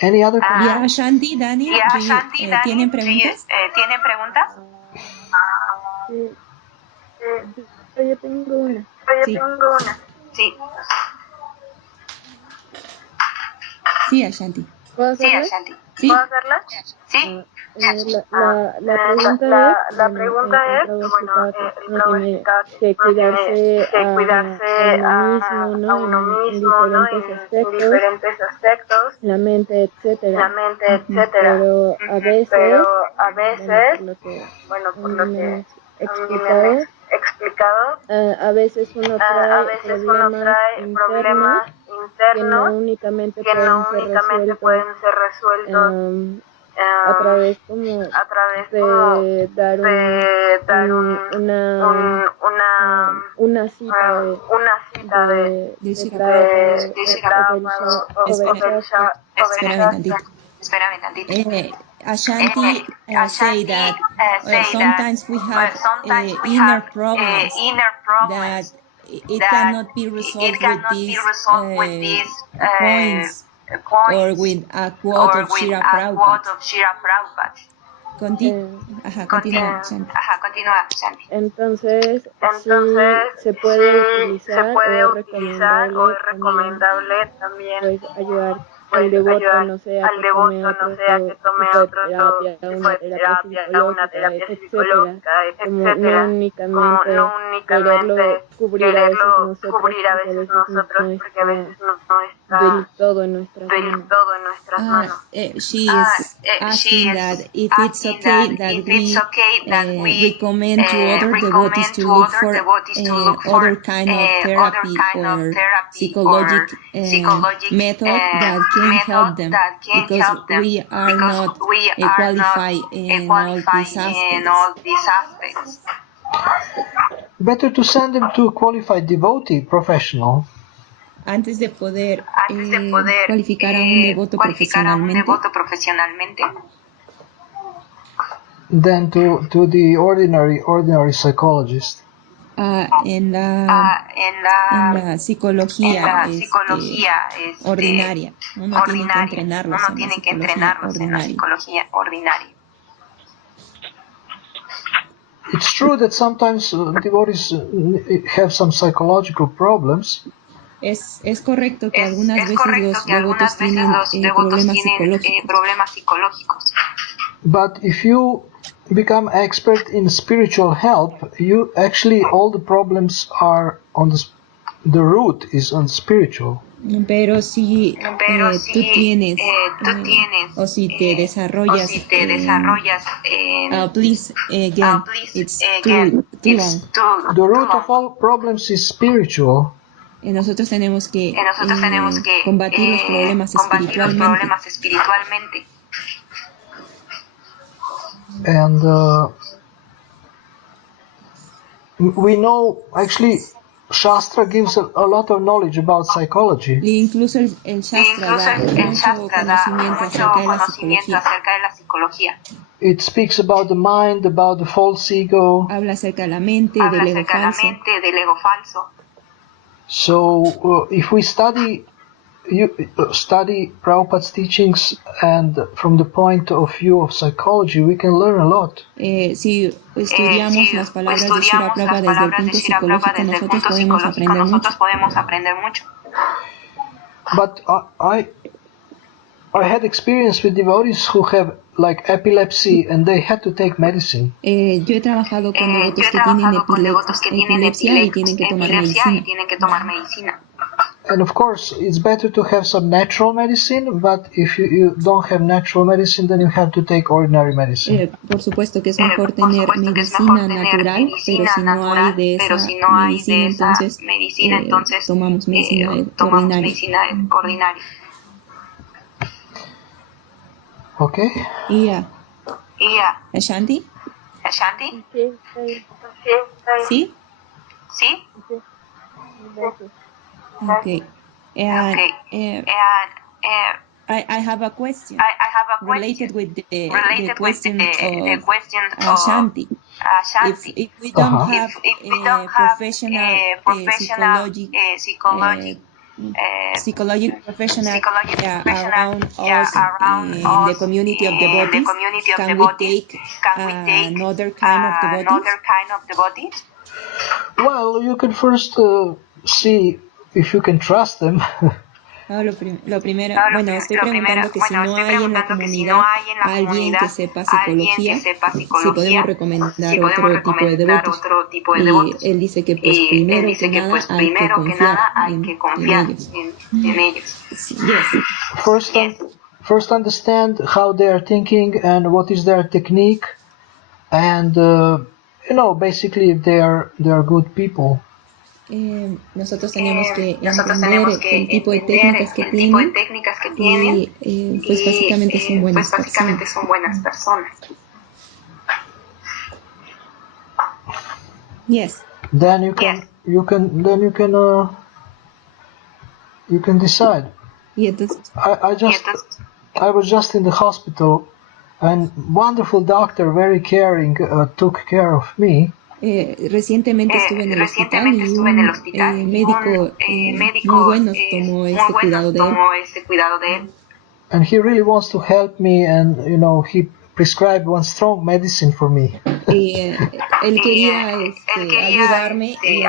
Any other questions? Yeah, Shanti, Daniel, ¿tienen preguntas? ¿Tienen preguntas? Yo tengo una. Sí. Sí, Ashanti. ¿Puedo Sí, hacerla? Ashanti. Sí. ¿Puedo hacerla? Sí. La pregunta es, uno tiene que cuidarse a uno mismo, ¿no? En diferentes aspectos, la mente, etcétera. Pero a veces, bueno, por lo que me han explicado, a veces uno trae problemas internos que no únicamente pueden ser resueltos a través de dar una cita de Espérame tantito. Ashanti say that sometimes we have inner problems that it cannot be resolved with these points or with a quote of Srila Prabhupada. Continúa, Shanti. Continúa, Shanti. Entonces, sí se puede utilizar o es recomendable también pues, ayudar al devoto, no sea que tome otro tipo de terapia, una terapia psicológica, etcétera, como no únicamente quererlo cubrir a veces nosotros, porque a veces no está del todo en nuestras manos. She is asking that if it's okay that we recommend to other devotees to look for other kind of therapy or psychological method that can help them, because we are not qualified in all these aspects. Better to send them to a qualified devotee, professional. Antes de poder cualificar a un devoto profesionalmente, than to the ordinary psychologist. En la psicología ordinaria. Uno tiene que entrenarlos en la psicología ordinaria. It's true that sometimes devotees have some psychological problems. Es correcto que algunas veces los devotos tienen problemas psicológicos. But if you become expert in spiritual help, you actually all the problems are on the root is on spiritual. Pero si tú tienes o si te desarrollas please again, it's too long. The root of all problems is spiritual. Nosotros tenemos que combatir los problemas espiritualmente. And we know actually Shastra gives a lot of knowledge about psychology. Incluso el Shastra da mucho conocimiento acerca de la psicología. It speaks about the mind, about the false ego. Habla acerca de la mente, del ego falso. So if we study Prabhupada's teachings and from the point of view of psychology, we can learn a lot. Si estudiamos las palabras de Srila Prabhupada desde el punto psicológico, nosotros podemos aprender mucho. But I had experience with devotees who have like epilepsy and they had to take medicine. Yo he trabajado con devotos que tienen epilepsia y tienen que tomar medicina. And of course, it's better to have some natural medicine, but if you don't have natural medicine, then you have to take ordinary medicine. Por supuesto que es mejor tener medicina natural, pero si no hay de esa medicina, entonces tomamos medicina ordinaria. Okay? Yeah. Ashanti? Ashanti? Sí, está bien. ¿Sí? Sí? Sí, gracias. Okay. And And I have a question I have a related question with the related with question the of question of Ashanti. Ashanti. If we don't Uh-huh. have If we don't have professional professional psychological professional psychology professional around us around in the us community of in the devotees, community of can we devotees, take can we take another kind of devotees? another kind of devotees? Well, you can first see if you can trust them. No, lo primero, No, bueno, estoy preguntando que si bueno, no estoy hay en la preguntando que si no comunidad hay en la alguien que comunidad sepa alguien que psicología, sepa si psicología, podemos recomendar si podemos otro tipo de recomendar devotos. otro tipo de Y devotos. él dice que pues Y primero él dice que que nada pues hay que primero que confiar nada hay en que confiar ellos. en ellos. Yes. First understand how they are thinking and what is their technique, and basically if they are good people. Nosotros tenemos que Nosotros entender tenemos que el tipo de entender técnicas que el tipo de tienen técnicas que tienen y pues básicamente son buenas pues básicamente personas. son buenas personas. Yes. Then you can decide. Y entonces I was just in the hospital, and wonderful doctor, very caring, took care of me. Recientemente estuve en el hospital y un médico muy bueno tomó este cuidado de él. And he really wants to help me, and he prescribed one strong medicine for me. Y él quería ayudarme y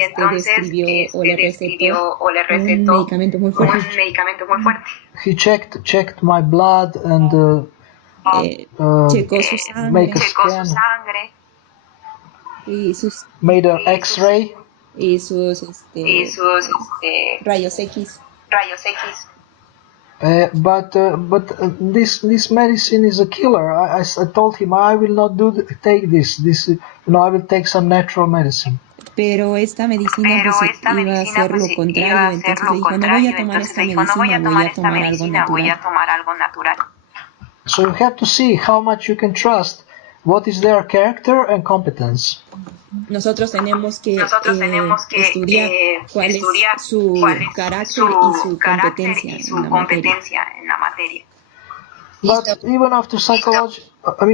entonces describió o le recetó un medicamento muy fuerte. He checked my blood and checó su make sangre a scan, y sus made an X-ray. Y sus rayos X. But this medicine is a killer. I told him I will not take this. I will take some natural medicine. Pero esta medicina pues iba a hacer lo contrario, entonces le dijo, no voy a tomar esta medicina, voy a tomar algo natural. So you have to see how much you can trust, what is their character and competence. Nosotros tenemos que estudiar cuál es su carácter y su competencia en la materia. But even after psychology,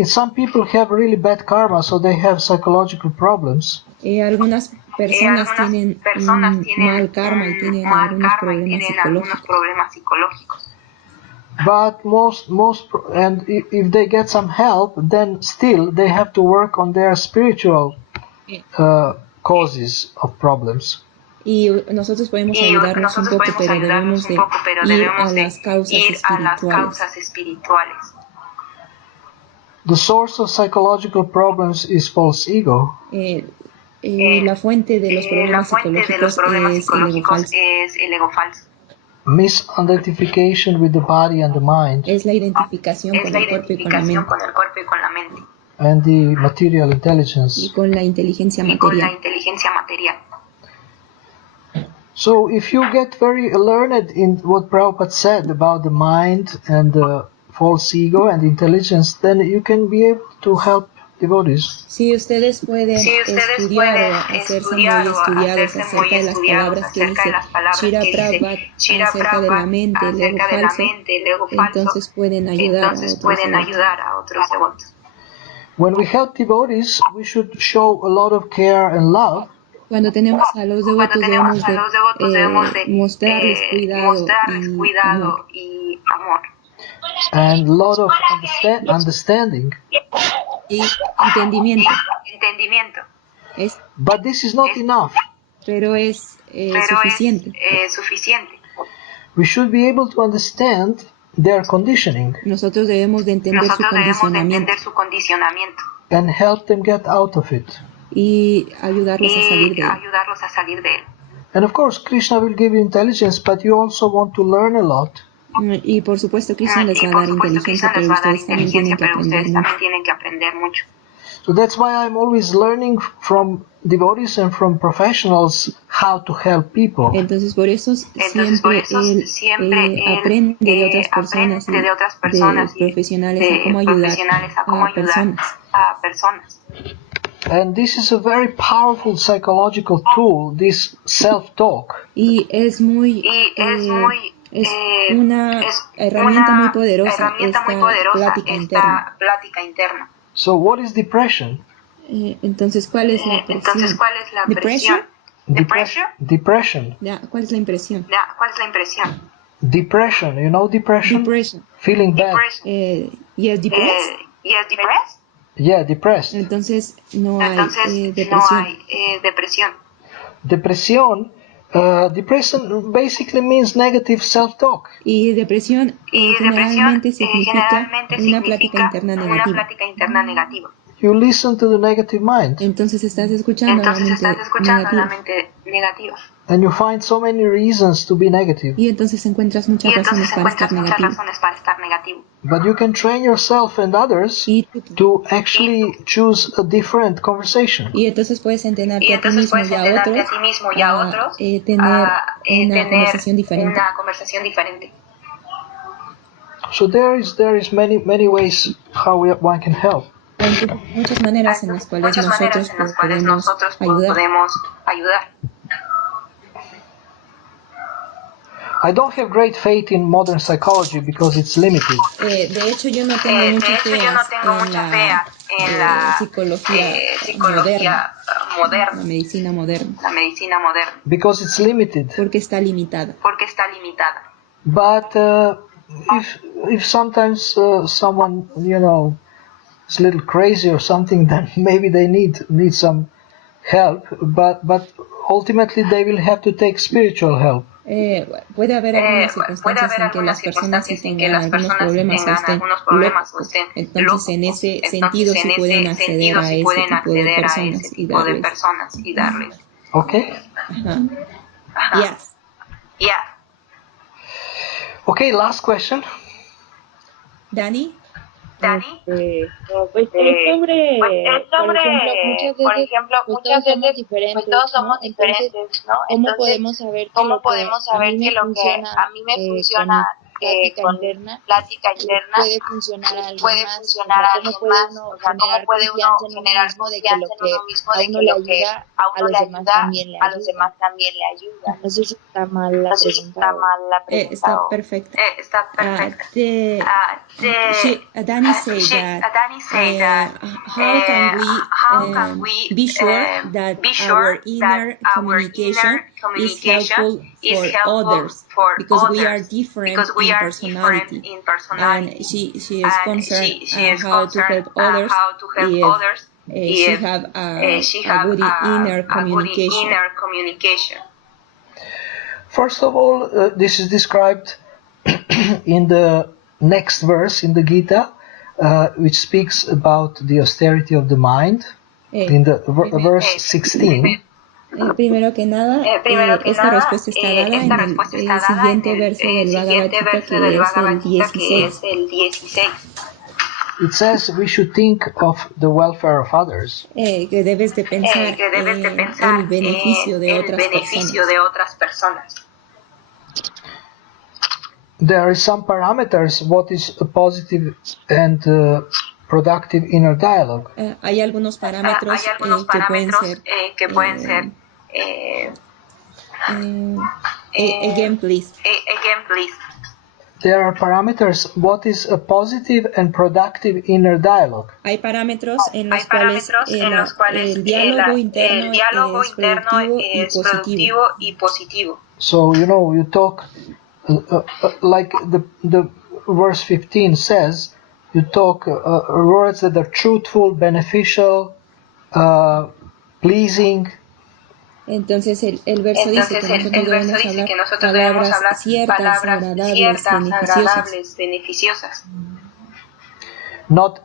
some people have really bad karma, so they have psychological problems. Algunas personas tienen mal karma y tienen algunos problemas psicológicos. But most, and if they get some help, then still they have to work on their spiritual causes of problems. Y nosotros podemos ayudarnos un poco, pero debemos de ir a las causas espirituales. The source of psychological problems is false ego. La fuente de los problemas psicológicos es el ego falso. Misidentification with the body and the mind. Es la identificación con el cuerpo y con la mente. And the material intelligence. Y con la inteligencia material. So if you get very learned in what Prabhupada said about the mind and the false ego and intelligence, then you can be able to help devotees. Si ustedes pueden estudiar o hacerse muy estudiados acerca de las palabras que dice Srila Prabhupada acerca de la mente, el ego falso, entonces pueden ayudar a otros devotos. When we help devotees, we should show a lot of care and love. Cuando tenemos a los devotos debemos de mostrarles cuidado y amor. And a lot of understanding. Y entendimiento. But this is not enough. Pero es suficiente. We should be able to understand their conditioning. Nosotros debemos de entender su condicionamiento. And help them get out of it. Y ayudarlos a salir de él. And of course, Krishna will give you intelligence, but you also want to learn a lot. Y por supuesto Krishna les va a dar inteligencia, pero ustedes también tienen que aprender mucho. So that's why I'm always learning from devotees and from professionals how to help people. Entonces por eso siempre él aprende de otras personas y de profesionales a cómo ayudar a personas. And this is a very powerful psychological tool, this self-talk. Y es una herramienta muy poderosa esta plática interna. So what is depression? Entonces, ¿cuál es la presión? Depression? Depression. ¿Cuál es la impresión? Depression, you know depression? Depression. Feeling bad. Yes, depressed. Yeah, depressed. Entonces no hay depresión. Depression basically means negative self-talk. Y depresión generalmente significa una plática interna negativa. You listen to the negative mind. Entonces estás escuchando la mente negativa. And you find so many reasons to be negative. Y entonces encuentras muchas razones para estar negativo. But you can train yourself and others to actually choose a different conversation. Y entonces puedes entrenarte a ti mismo y a otros tener una conversación diferente. So there is many ways how one can help. Hay muchas maneras en las cuales nosotros podemos ayudar. I don't have great faith in modern psychology because it's limited. De hecho, yo no tengo mucha fe en la psicología moderna, la medicina moderna. Because it's limited. Porque está limitada. But if sometimes someone, is a little crazy or something, then maybe they need some help. But ultimately they will have to take spiritual help. Puede haber algunas circunstancias en que las personas sí tengan algunos problemas o estén locos. Entonces, en ese sentido, sí pueden acceder a ese tipo de personas y darles. Okay. Yes. Okay, last question. Dani. Pues es sobre, por ejemplo, muchas veces todos somos diferentes, ¿no? ¿Cómo podemos saber que lo que a mí me funciona con plática interna puede funcionar a alguien más? O sea, ¿cómo puede uno generar confianza en uno mismo de que lo que a uno le ayuda, a los demás también le ayuda? No sé si está mal la pregunta. Está perfecta. Danny said that how can we be sure that our inner communication is helpful for others, because we are different in personality, and she is concerned how to help others if she have a good inner communication. First of all, this is described in the next verse in the Gita, which speaks about the austerity of the mind, in the verse 16. Primero que nada, esta respuesta está dada en el siguiente verso del Bhagavad Gita, que es el 16. It says we should think of the welfare of others. Que debes de pensar en el beneficio de otras personas. There are some parameters what is a positive and productive inner dialogue. Hay algunos parámetros que pueden ser again please. There are parameters what is a positive and productive inner dialogue. Hay parámetros en los cuales el diálogo interno es productivo y positivo. So you talk like the verse 15 says, you talk words that are truthful, beneficial, pleasing. Entonces el verso dice que nosotros debemos hablar palabras ciertas, agradables, beneficiosas. Not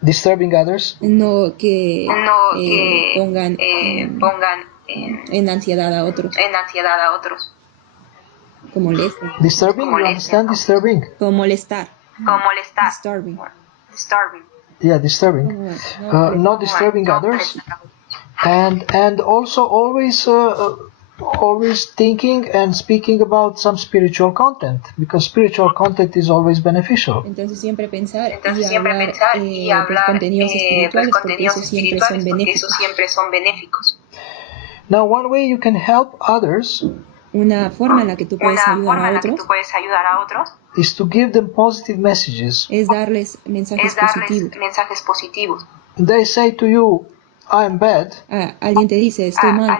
disturbing others. No que pongan en ansiedad a otros. Como molestar. Disturbing, you understand disturbing? Como molestar. Disturbing. disturbing, not disturbing others, and also always thinking and speaking about some spiritual content, because spiritual content is always beneficial. Entonces siempre pensar y hablar contenidos espirituales, porque esos siempre son benéficos. Now, one way you can help others, una forma en la que tú puedes ayudar a otros, is to give them positive messages. Es darles mensajes positivos. They say to you, I am bad. Alguien te dice, estoy mal.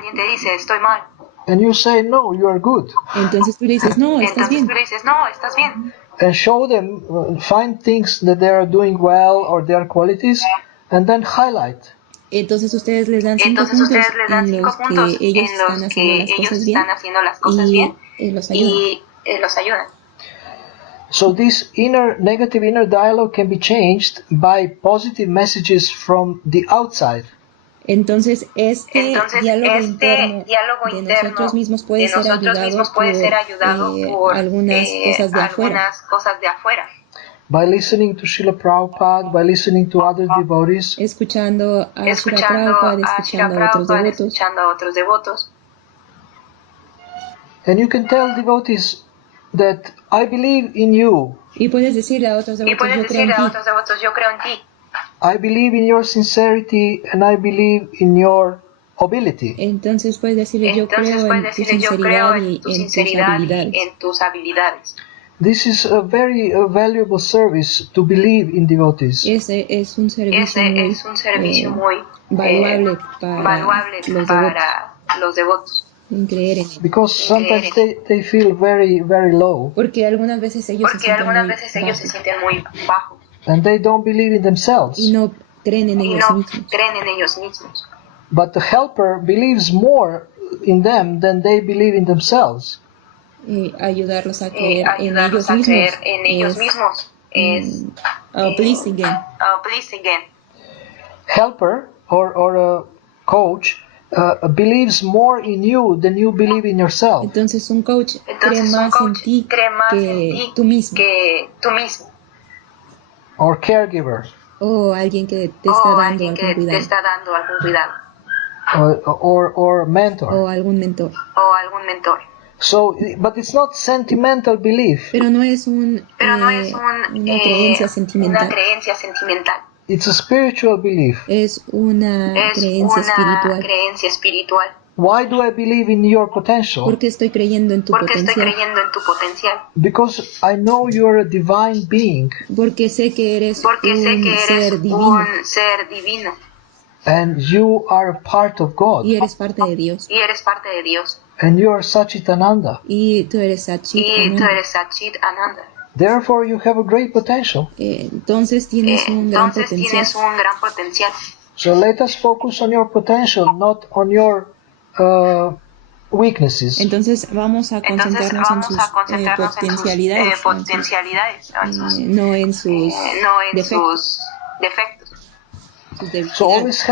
And you say, no, you are good. Entonces tú le dices, no, estás bien. And show them, find things that they are doing well or their qualities, and then highlight. Entonces ustedes les dan 5 puntos en los que ellos están haciendo las cosas bien y los ayudan. So this negative inner dialogue can be changed by positive messages from the outside. Entonces este diálogo interno de nosotros mismos puede ser ayudado por algunas cosas de afuera. By listening to Srila Prabhupada, by listening to other devotees, escuchando a Srila Prabhupada, escuchando a otros devotos. And you can tell devotees that I believe in you. Y puedes decirle a otros devotos, yo creo en ti. I believe in your sincerity and I believe in your ability. Entonces puedes decirle, yo creo en tu sinceridad y en tus habilidades. This is a very valuable service to believe in devotees. Ese es un servicio muy valuable para los devotos. En creer en él. Because sometimes they feel very, very low. Porque algunas veces ellos se sienten muy bajos. And they don't believe in themselves. Y no creen en ellos mismos. But the helper believes more in them than they believe in themselves. Ayudarlos a creer en ellos mismos es pleasing again. Helper or a coach believes more in you than you believe in yourself. Entonces un coach cree más en ti que tú mismo. Or caregiver. O alguien que te está dando algún cuidado. Or mentor. O algún mentor. So, but it's not sentimental belief. Pero no es una creencia sentimental. It's a spiritual belief. Es una creencia espiritual. Why do I believe in your potential? Porque estoy creyendo en tu potencial. Because I know you are a divine being. Porque sé que eres un ser divino. And you are a part of God. Y eres parte de Dios. And you are Satchitananda. Y tú eres Satchitananda. Therefore you have a great potential. Entonces tienes un gran potencial. So let us focus on your potential, not on your weaknesses. Entonces vamos a concentrarnos en sus potencialidades, no en sus defectos. So always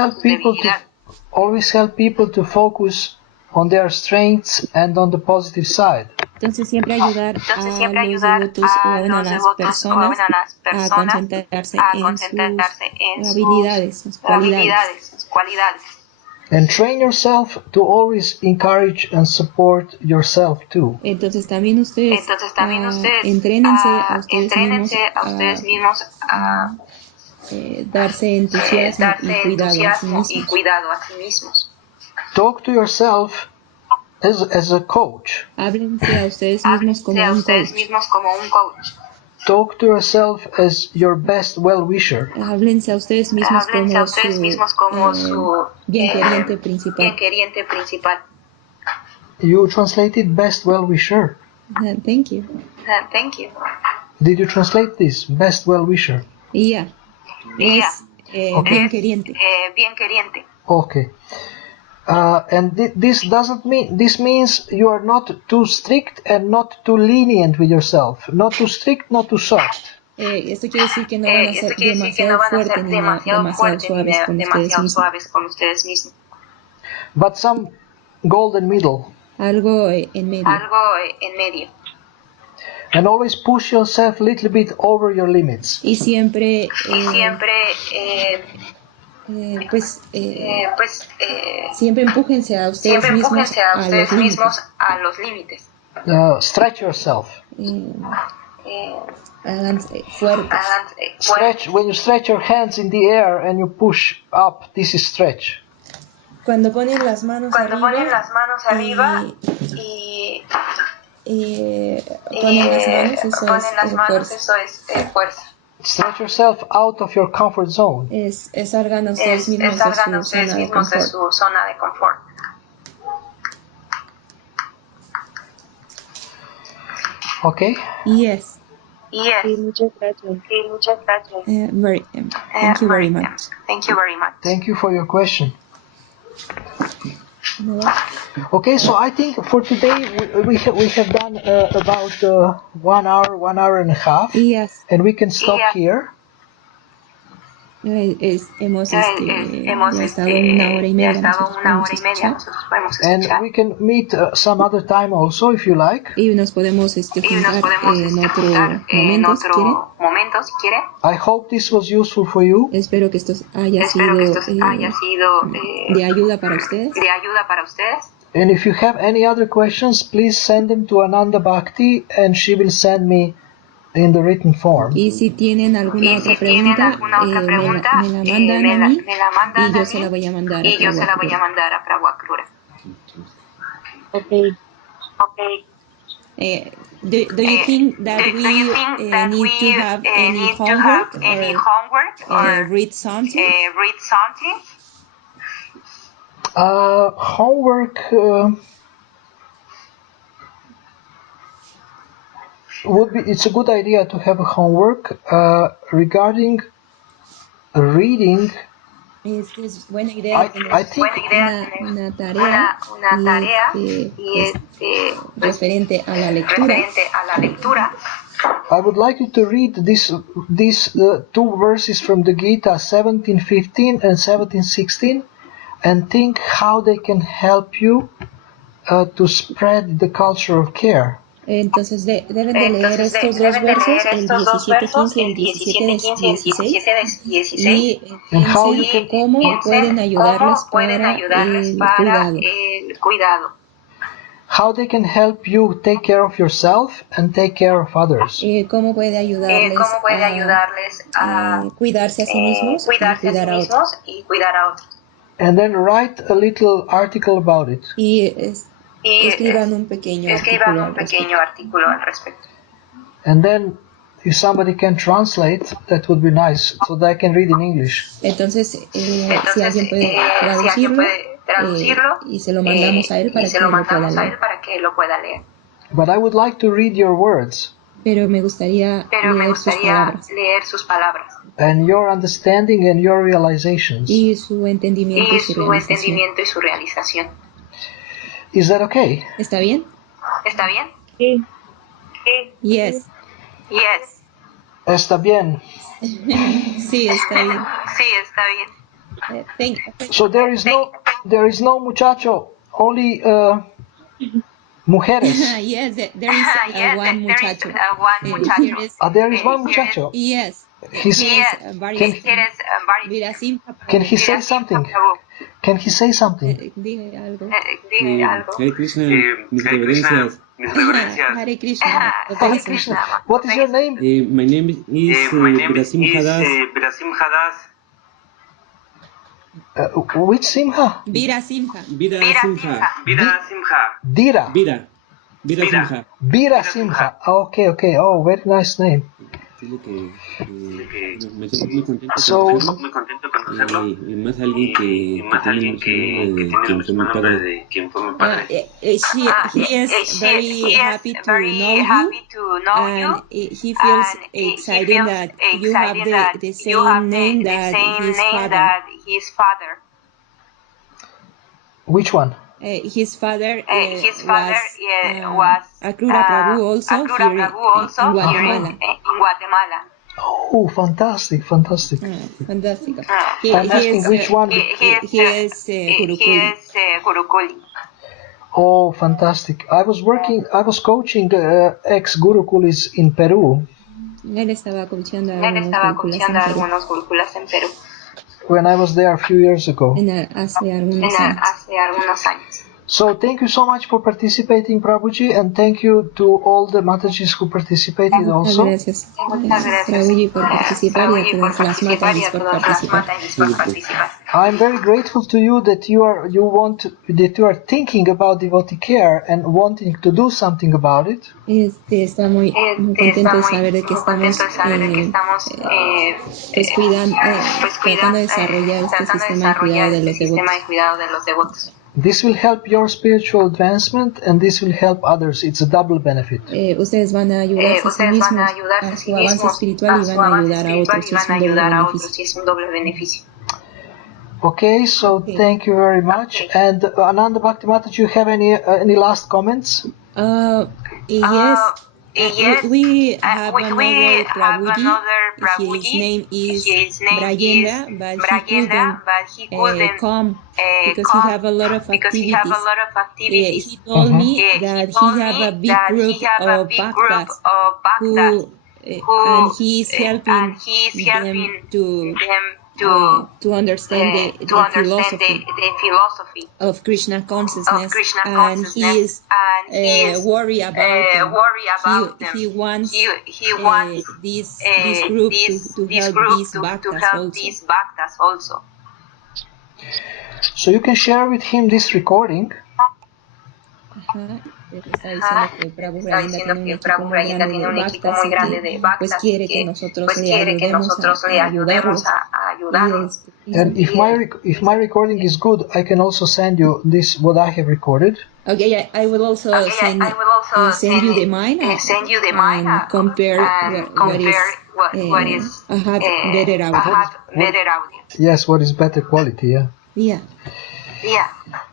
help people to focus on their strengths and on the positive side. Entonces siempre ayudar a los devotos o a las personas a concentrarse en sus habilidades, sus cualidades. And train yourself to always encourage and support yourself too. Entonces también ustedes entrénense a ustedes mismos a darse entusiasmo y cuidado a sí mismos. Talk to yourself as a coach. Háblense a ustedes mismos como un coach. Talk to yourself as your best well-wisher. Háblense a ustedes mismos como su bienqueriente principal. You translated best well-wisher. Thank you. Did you translate this, best well-wisher? Yeah. Bienqueriente. Okay. And this means you are not too strict and not too lenient with yourself. Not too strict, not too soft. Esto quiere decir que no van a ser demasiado fuertes ni demasiado suaves con ustedes mismos. But some golden middle. Algo en medio. And always push yourself a little bit over your limits. Y siempre, siempre empújense a ustedes mismos a los límites. Stretch yourself. Háganse fuertes. Stretch. When you stretch your hands in the air and you push up, this is stretch. Cuando ponen las manos arriba y ponen las manos, eso es fuerza. Stretch yourself out of your comfort zone. Salgan ustedes mismos de su zona de confort. Okay? Yes. Muchas gracias. Thank you very much. Thank you for your question. Okay, so I think for today we have done about 1 hour and a half. Yes. And we can stop here. Hemos estado 1 hora y media. And we can meet some other time also if you like. Y nos podemos juntar en otro momento si quiere. I hope this was useful for you. Espero que esto haya sido de ayuda para ustedes. And if you have any other questions, please send them to Ananda Bhakti and she will send me in the written form. Y si tienen alguna otra pregunta, me la mandan a mí y yo se la voy a mandar a Prabhu Akrura. Okay. Do you think that we need to have any homework or read something? Homework it's a good idea to have a homework regarding reading. Es buena idea I think una tarea referente a la lectura. I would like you to read these 2 verses from the Gita, 17:15 and 17:16, and think how they can help you to spread the culture of care. Entonces deben de leer estos 2 versos, el 17:15 y el 17:16, y piensen cómo pueden ayudarles para el cuidado. How they can help you take care of yourself and take care of others. Cómo puede ayudarles a cuidarse a sí mismos y cuidar a otros. And then write a little article about it. Y escriban un pequeño artículo al respecto. And then if somebody can translate, that would be nice, so that I can read in English. Entonces, si alguien puede traducirlo, y se lo mandamos a él para que lo pueda leer. But I would like to read your words. Pero me gustaría leer sus palabras. And your understanding and your realizations. Y su entendimiento y su realización. Is that okay? ¿Está bien? Sí. Yes. Está bien. Sí, está bien. Thank you. So there is no muchacho, only mujeres. Yes, there is one muchacho. There is one muchacho. Yes. Can he say something? Diga algo. Hare Krishna, mis reverencias. Hare Krishna. Hare Krishna. What is your name? My name is Virasim Hadas. Which Simha? Vira Simha. Vira Simha. Okay. Oh, very nice name. Me siento muy contento con conocerlo. Y más alguien que tiene mucho nombre de quien fue mi padre. He is very happy to know you, and he feels excited that you have the same name that his father. Which one? His father was Akrura Prabhu also here in Guatemala. Oh, fantastic. Fantastic. I'm asking which one. He is Gurukuli. Oh, fantastic! I was coaching ex-Gurukulis in Peru. Él estaba coachando a algunos gurukulas en Perú. When I was there a few years ago. Hace algunos años. So thank you so much for participating, Prabhuji, and thank you to all the Matajis who participated also. Muchas gracias, Prabhuji, por participar y a todas las Matajis por participar. I'm very grateful to you that you are thinking about devotee care and wanting to do something about it. Está muy contento de saber de que estamos tratando de desarrollar este sistema de cuidado de los devotos. This will help your spiritual advancement and this will help others. It's a double benefit. Ustedes van a ayudarse a sí mismos a su avance espiritual y van a ayudar a otros. Es un doble beneficio. Okay, so thank you very much. And Ananda Bhaktivinoda, do you have any last comments? Yes. We have another Prabhuji. His name is Brayendra, but he couldn't come because he have a lot of activities. He told me that he have a big group of bhaktas and he is helping them to understand the philosophy of Krishna consciousness, and he is worried about them. He wants this group to help these bhaktas also. So you can share with him this recording. Está diciendo que Prabhu Brayendra tiene un equipo muy grande de bhaktas y que quiere que nosotros le ayudemos a ayudarlos. And if my recording is good, I can also send you what I have recorded. Okay, I will also send you the mine and compare what is have better audio. Yes, what is better quality? Yeah.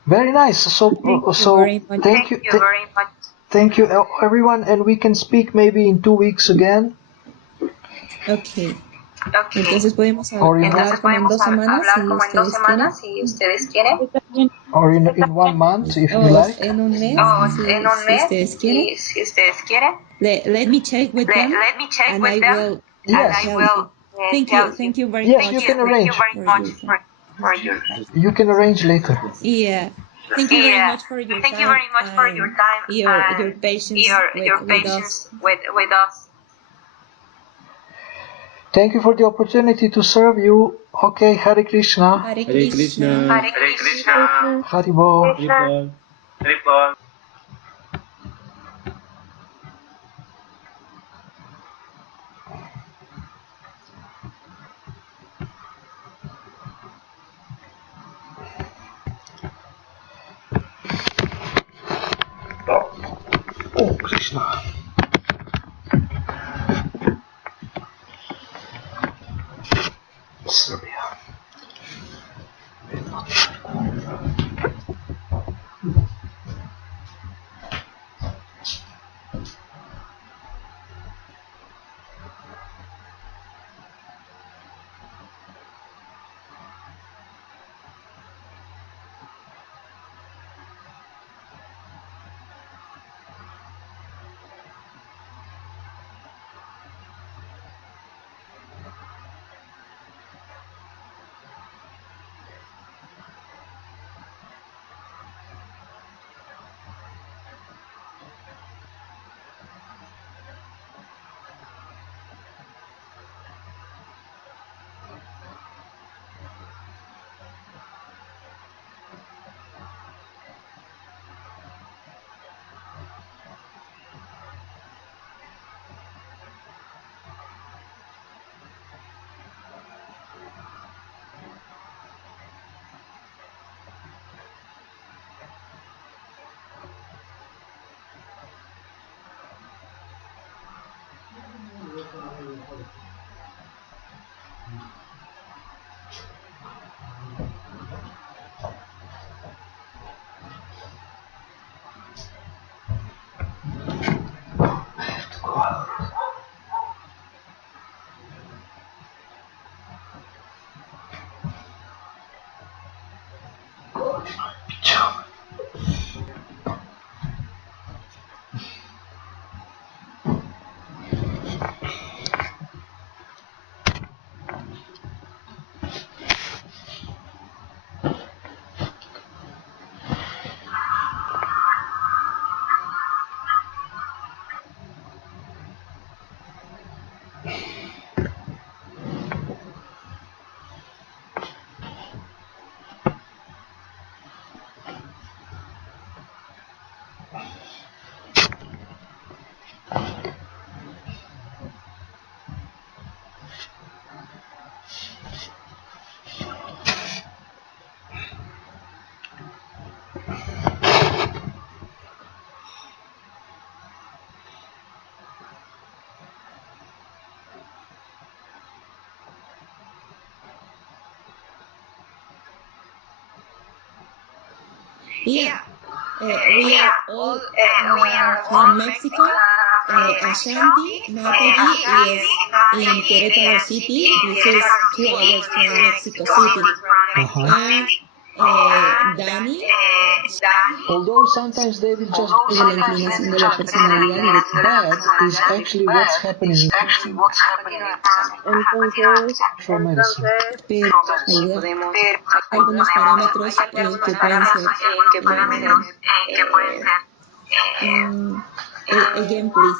Very nice. So thank you very much. Thank you, everyone, and we can speak maybe in 2 weeks again. Okay. Entonces podemos hablar como en 2 semanas si ustedes quieren. Or in 1 month if you like. En un mes si ustedes quieren. Let me check with them and I will thank you very much. Yes, you can arrange. You can arrange later. Yeah. Thank you very much for your time. Your patience with us. Thank you for the opportunity to serve you. Okay, Hare Krishna. Hare Krishna. Hare Krishna. Haribol. Haribol. Oh, Krishna. Serbia. Yeah. We are all from Mexico. Ashanti, Mataji is in Querétaro City. This is 2 hours from Mexico City. And Dani, although sometimes they will just de la inclinación de la personalidad y de that is actually what's happening in Entonces, for medicine. pero ayuda algunos parámetros que pueden ser again please